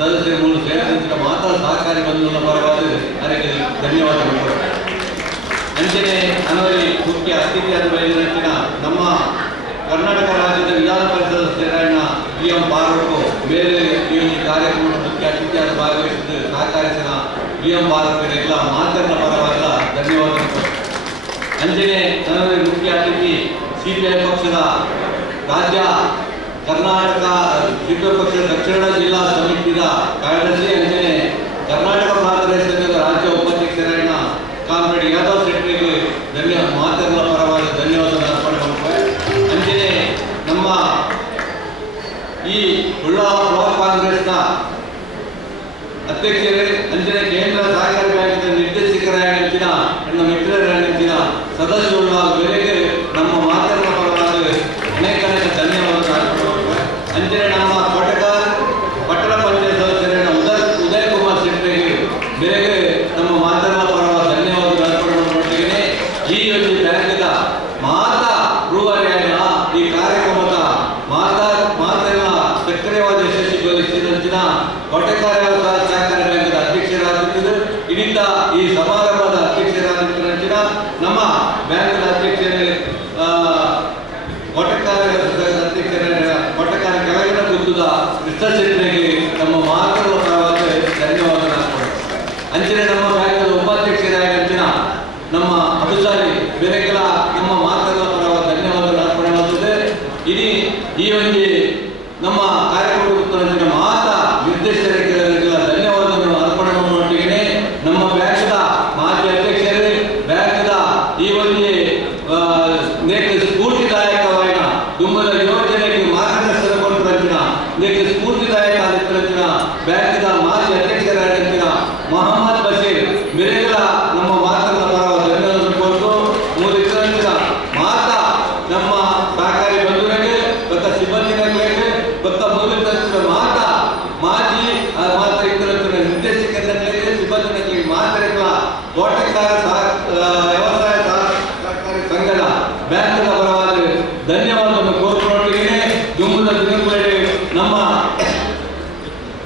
ಸದಸ್ಯರು ಮೂರು ಸೇರಿದಂತೆ ಮಾತಾ ಸಹಕಾರಿ ಬಂಧುಗಳ ಪರವಾಗಿ ಅವರಿಗೆ ಧನ್ಯವಾದಗಳು. ಅಂಚನೆ ಅನವರಿ ಮುಖ್ಯ ಅತಿಥಿಯಾದ ಬಯಲಿನ ನಮ್ಮ ಕರ್ನಾಟಕ ರಾಜ್ಯದ ವಿಧಾನ ಪರಿಷತ್ ಸದಸ್ಯರಾದ BM ಪಾರ್ವಕು ಬೇರೆ ಈ ಕಾರ್ಯಕ್ರಮದ ಮುಖ್ಯ ಅತಿಥಿಯಾದ ಭಾಗವಹಿಸಿದ್ದು ಸಹಕರಿಸಿದ BM ಪಾರ್ವಕರೆಲ್ಲ ಮಾತನ್ನ ಪರವಾದ ಧನ್ಯವಾದಗಳು. ಅಂಚನೆ ಅನವರಿ ಮುಖ್ಯ ಅತಿಥಿ CPI ಪಕ್ಷದ ರಾಜ್ಯ ಕರ್ನಾಟಕ CPI ಪಕ್ಷದ ದಕ್ಷಿಣ ಜಿಲ್ಲಾ ಸಮಿತಿಯ ಕಾರ್ಯದರ್ಶಿ ಅಂಚನೆ ಕರ್ನಾಟಕ ಪ್ರಾಂತ ರೈತ ಸಂಘದ ರಾಜ್ಯ ಉಪಾಧ್ಯಕ್ಷರಾದ ಕಾಮ್ರೇಡ್ ಯಾದವ್ ಶೆಟ್ಟಿಗೆ ಮಾತನ್ನ ಪರವಾಗಿ ಧನ್ಯವಾದ ಅರ್ಪಣೆ ಮಾಡುತ್ತೇವೆ. ಅಂಚನೆ ನಮ್ಮ ಈ ಉಳ್ಳಾಲ ಬ್ಲಾಕ್ ಕಾಂಗ್ರೆಸ್ನ ಅಧ್ಯಕ್ಷರೇ ಅಂಚನೆ ಕೇಂದ್ರ ಸಹಕಾರಿ ಬ್ಯಾಂಕಿನ ನಿರ್ದೇಶಕರಾಗಿನ ನನ್ನ ಮಿತ್ರರಾಗಿನ ಸದಸ್ಯರುಗಳ ಬೆಲೆಗೆ ನಮ್ಮ ಮಾತನ್ನ ಪರವಾಗಿ ಅನೇಕ ಧನ್ಯವಾದ ಅರ್ಪಣೆ ಮಾಡುತ್ತೇವೆ. ಅಂಚನೆ ನಮ್ಮ ಕೋಟೆಗಾರ್ ಪಟ್ಟಣ ಪಂಚಾಯತ್ ಸದಸ್ಯರಾದ ಉದಯ್ ಕುಮಾರ್ ಶೆಟ್ಟಿಗೆ ಬೆಲೆಗೆ ನಮ್ಮ ಮಾತನ್ನ ಪರವಾಗಿ ಧನ್ಯವಾದ ಅರ್ಪಣೆ ಮಾಡುತ್ತೇನೆ. ಈ ಒಂದು ಬ್ಯಾಂಕಿನ ಮಾತಾ ರೂವಾರಿಯಾದ ಈ ಕಾರ್ಯಕ್ರಮದ ಮಾತನ್ನ ಸಕ್ರಿಯವಾದ ಯಶಸ್ವಿಗೊಳಿಸಿದಂಚಿನ ಕೋಟೆಕಾರ ಸಹಕಾರಿ ಬ್ಯಾಂಕಿನ ಅಧ್ಯಕ್ಷರಾಗಿದ್ದರು. ಇದರಿಂದ ಈ ಸಮಾರಂಭದ ಅಧ್ಯಕ್ಷರಾಗಿದ್ದಂಚಿನ ನಮ್ಮ ಬ್ಯಾಂಕಿನ ಅಧ್ಯಕ್ಷರೇ ಕೋಟೆಕಾರ ಅಧ್ಯಕ್ಷರಾದ ಕೋಟೆಕಾರ ಕೆಳಗಿನ ಗುತ್ತದ ಕೃಷ್ಣ ಶೆಟ್ಟಿಗೆ ನಮ್ಮ ಮಾತುಗಳ ಪರವಾಗಿ ಧನ್ಯವಾದ ಅಂಚನೆ ನಮ್ಮ ಬ್ಯಾಂಕಿನ ಉಪಾಧ್ಯಕ್ಷರಾಗಿನ ನಮ್ಮ ಅಭಿಸಾರಿ ಬೇರೆಗಳ ನಮ್ಮ ಮಾತುಗಳ ಪರವಾಗಿ ಧನ್ಯವಾದ ಅರ್ಪಣೆ ಮಾಡುತ್ತದೆ. ಇಡೀ ಈ ಒಂದು ನಮ್ಮ ಕಾರ್ಯಕ್ರಮದ ಮಾತ ನಿರ್ದೇಶಕರಿಗೆ ಧನ್ಯವಾದವನ್ನು ಅರ್ಪಣೆ ಮಾಡುತ್ತೇನೆ. ನಮ್ಮ ಬ್ಯಾಂಕಿನ ಮಾಜಿ ಅಧ್ಯಕ್ಷರೇ ಬ್ಯಾಂಕಿನ ಈ ಒಂದು ಸ್ಫೂರ್ತಿದಾಯಕವಾದ ದುಂಬದ ಯೋಜನೆಗೆ ಮಾರ್ಗದರ್ಶನ ಕೊಟ್ಟಿರಂತಿನ ಸ್ಫೂರ್ತಿದಾಯಕ ಆಗಿರಂತಿನ ಬ್ಯಾಂಕಿನ ಮಾಜಿ ಅಧ್ಯಕ್ಷರಾಗಿರಂತಿನ ಮೊಹಮ್ಮದ್ ಬಶೀರ್ ಬೇರೆಗಳ ನಮ್ಮ ಮಾತನ್ನ ಪರವಾಗಿ ಧನ್ಯವಾದ ಕೊಟ್ಟು ಮೂರಿರಂತಿನ ಮಾತ ನಮ್ಮ ಸಹಕಾರಿ ಬಂಧುಗಳಿಗೆ ಮತ್ತು ಸಿಬ್ಬಂದಿಗಳಿಗೆ ಮತ್ತು ಮೂಲಕ ಮಾತ ಮಾಜಿ ಮಾತ ಇತರಂತಿನ ನಿರ್ದೇಶಕರಿಗೆ ಸಿಬ್ಬಂದಿಗಳಿಗೆ ಮಾತರಿಗಳ ಕೋಟೆಕಾರ ವ್ಯವಸಾಯ ಸಹಕಾರಿ ಸಂಘದ ಬ್ಯಾಂಕಿನ ಪರವಾಗಿ ಧನ್ಯವಾದವನ್ನು ಕೋರ್ಕೊಟ್ಟಿದ್ದೇನೆ. ದುಂಬದ ದಿನಗಳಲ್ಲಿ ನಮ್ಮ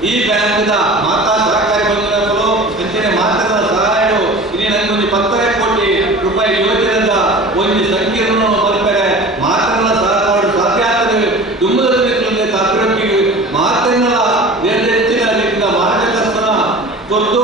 ಈ ಬ್ಯಾಂಕಿನ ಮಾತಾ ಸಹಕಾರಿ ಬಂಧುಗಳು ಅಂಚನೆ ಮಾತನ್ನ ಸಹಾಯಗಳು ಇಲ್ಲಿ ನನಗೊಂದು 10 ಕೋಟಿ ರೂಪಾಯಿ ಯೋಜನೆಯಿಂದ ಒಂದು ಸಂಕೀರ್ಣ ಬರ್ತಾರೆ ಮಾತನ್ನ ಸಹ ಮಾಡಲು ಸಾಧ್ಯ ಆಗ್ತದೆ. ದುಂಬದ ದಿನಗಳಲ್ಲಿ ಅಭಿವೃದ್ಧಿಗೆ ಮಾತನ್ನ ಹೆಚ್ಚಿನ ರೀತಿಯ ಮಾರ್ಗದರ್ಶನ ಕೊಟ್ಟು